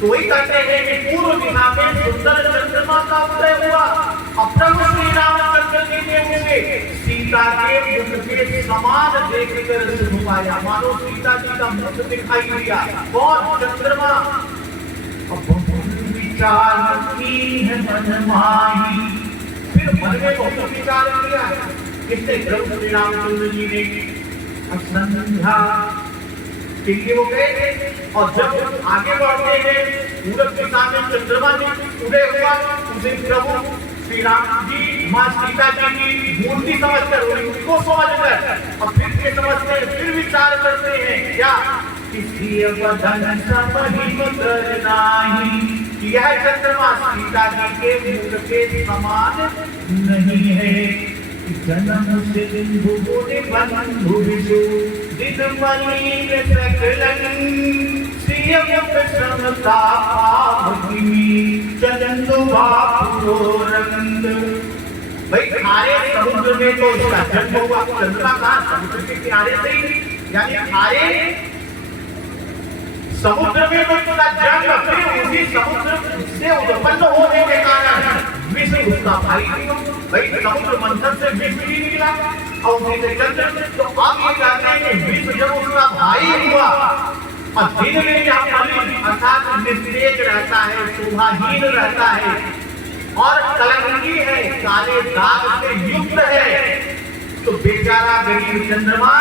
तो वही कहते हैं कि पूर्व दिशा में सुंदर चंद्रमा का उदय हुआ। प्रभु श्री रामचंद्र जी ने उसे सीता के मुख के समान देखकर सुख पाया, मानो सीता जी का मुख दिखाई दिया। कौन? चंद्रमा। अब विचार कीन मन माही, फिर मन में बहुत विचार किया। किसने? प्रभु श्री रामचंद्र जी ने। संध्या के लिए वो गए थे और जब आगे बढ़ते हैं पूरब दिशा में चंद्रमा जी उदय हुआ, उसे प्रभु श्री राम जी माँ सीता जी की मूर्ति समझकर उनको समझकर और फिर ये समझते हैं, फिर विचार करते हैं क्या किसी वदन समहिप करनाही। यह चंद्रमा सीता जी के मुख के समान नहीं है। जन्म से सिंधु बोले बंधु विषु, दिन मलिन सकलन सिय मुख समता भावनी, चलंदु बापुरो रंग। भाई खारे समुद्र में तो इसका जन्म हुआ। चंद्रमा कहाँ? समुद्र के किनारे से ही, यानी खारे समुद्र में तो इसका जन्म, फिर उसी समुद्र से उत्पन्न होने के कारण विष्णु उसका भाई। भाई समुद्र मंथन से विष्णु ही निकला और उसी से चंद्र। तो आप ये कहते हैं कि विष्णु जब उसका भाई हुआ और दिन में क्या मलिन अर्थात निस्तेज रहता है, शोभाहीन रहता है और कलंकी है, काले दाग से युक्त है, तो बेचारा गरीब चंद्रमा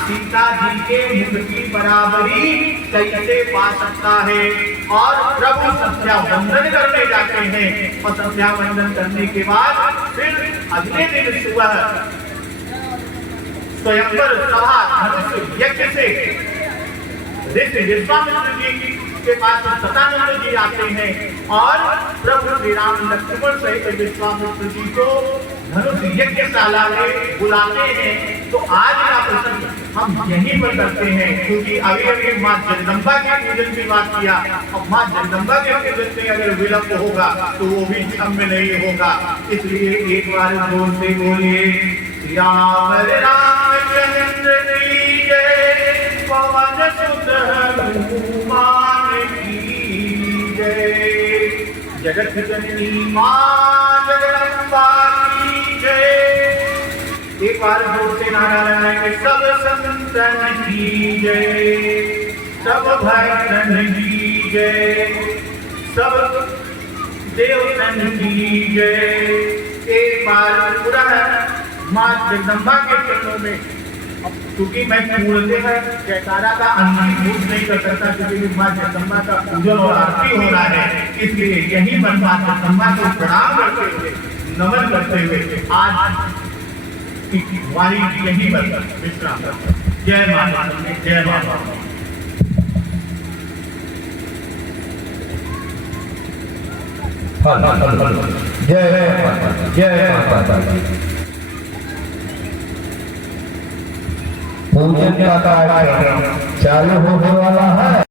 सीता जी के मुख की बराबरी कैसे पा सकता है। और प्रभु संध्या वंदन करने जाते हैं और संध्या वंदन करने के बाद फिर अगले दिन सुबह स्वयंवर सभा धनुष यज्ञ से ऋषि विश्वामित्र जी के पास सतानंद जी आते हैं और प्रभु श्री राम लक्ष्मण सहित विश्वामित्र जी को धनुष यज्ञशाला में बुलाते हैं। तो आज का प्रसंग हम यहीं पर करते हैं, क्योंकि अभी अभी माँ जगदम्बा के पूजन की बात किया और माँ जगदम्बा के पूजन में अगर विलंब होगा तो वो भी क्षम्य नहीं होगा। इसलिए एक बार जोर से बोलिए राम रामचंद्र की जय, पवन सुत हनुमान की जय, जगत जननी मां जगदम्बा की जय। एक बार जोर से नारा लगाएंगे सब संतन की जय, सब भक्तन की जय, सब देवतन की जय। एक बार पूरा माँ जगदम्बा के चरणों में, क्योंकि मैं पूर्णतः जयकारा का अंतिम नहीं कर सकता, क्योंकि माँ जगदम्बा का पूजन और आरती हो रहा है, इसलिए यही पर माँ जगदम्बा को प्रणाम करते हुए नमन करते हुए आज की वाणी यही पर विश्राम करते। जय माता, जय माता। जय माता दी। पूजन का कार्यक्रम चालू होने वाला है।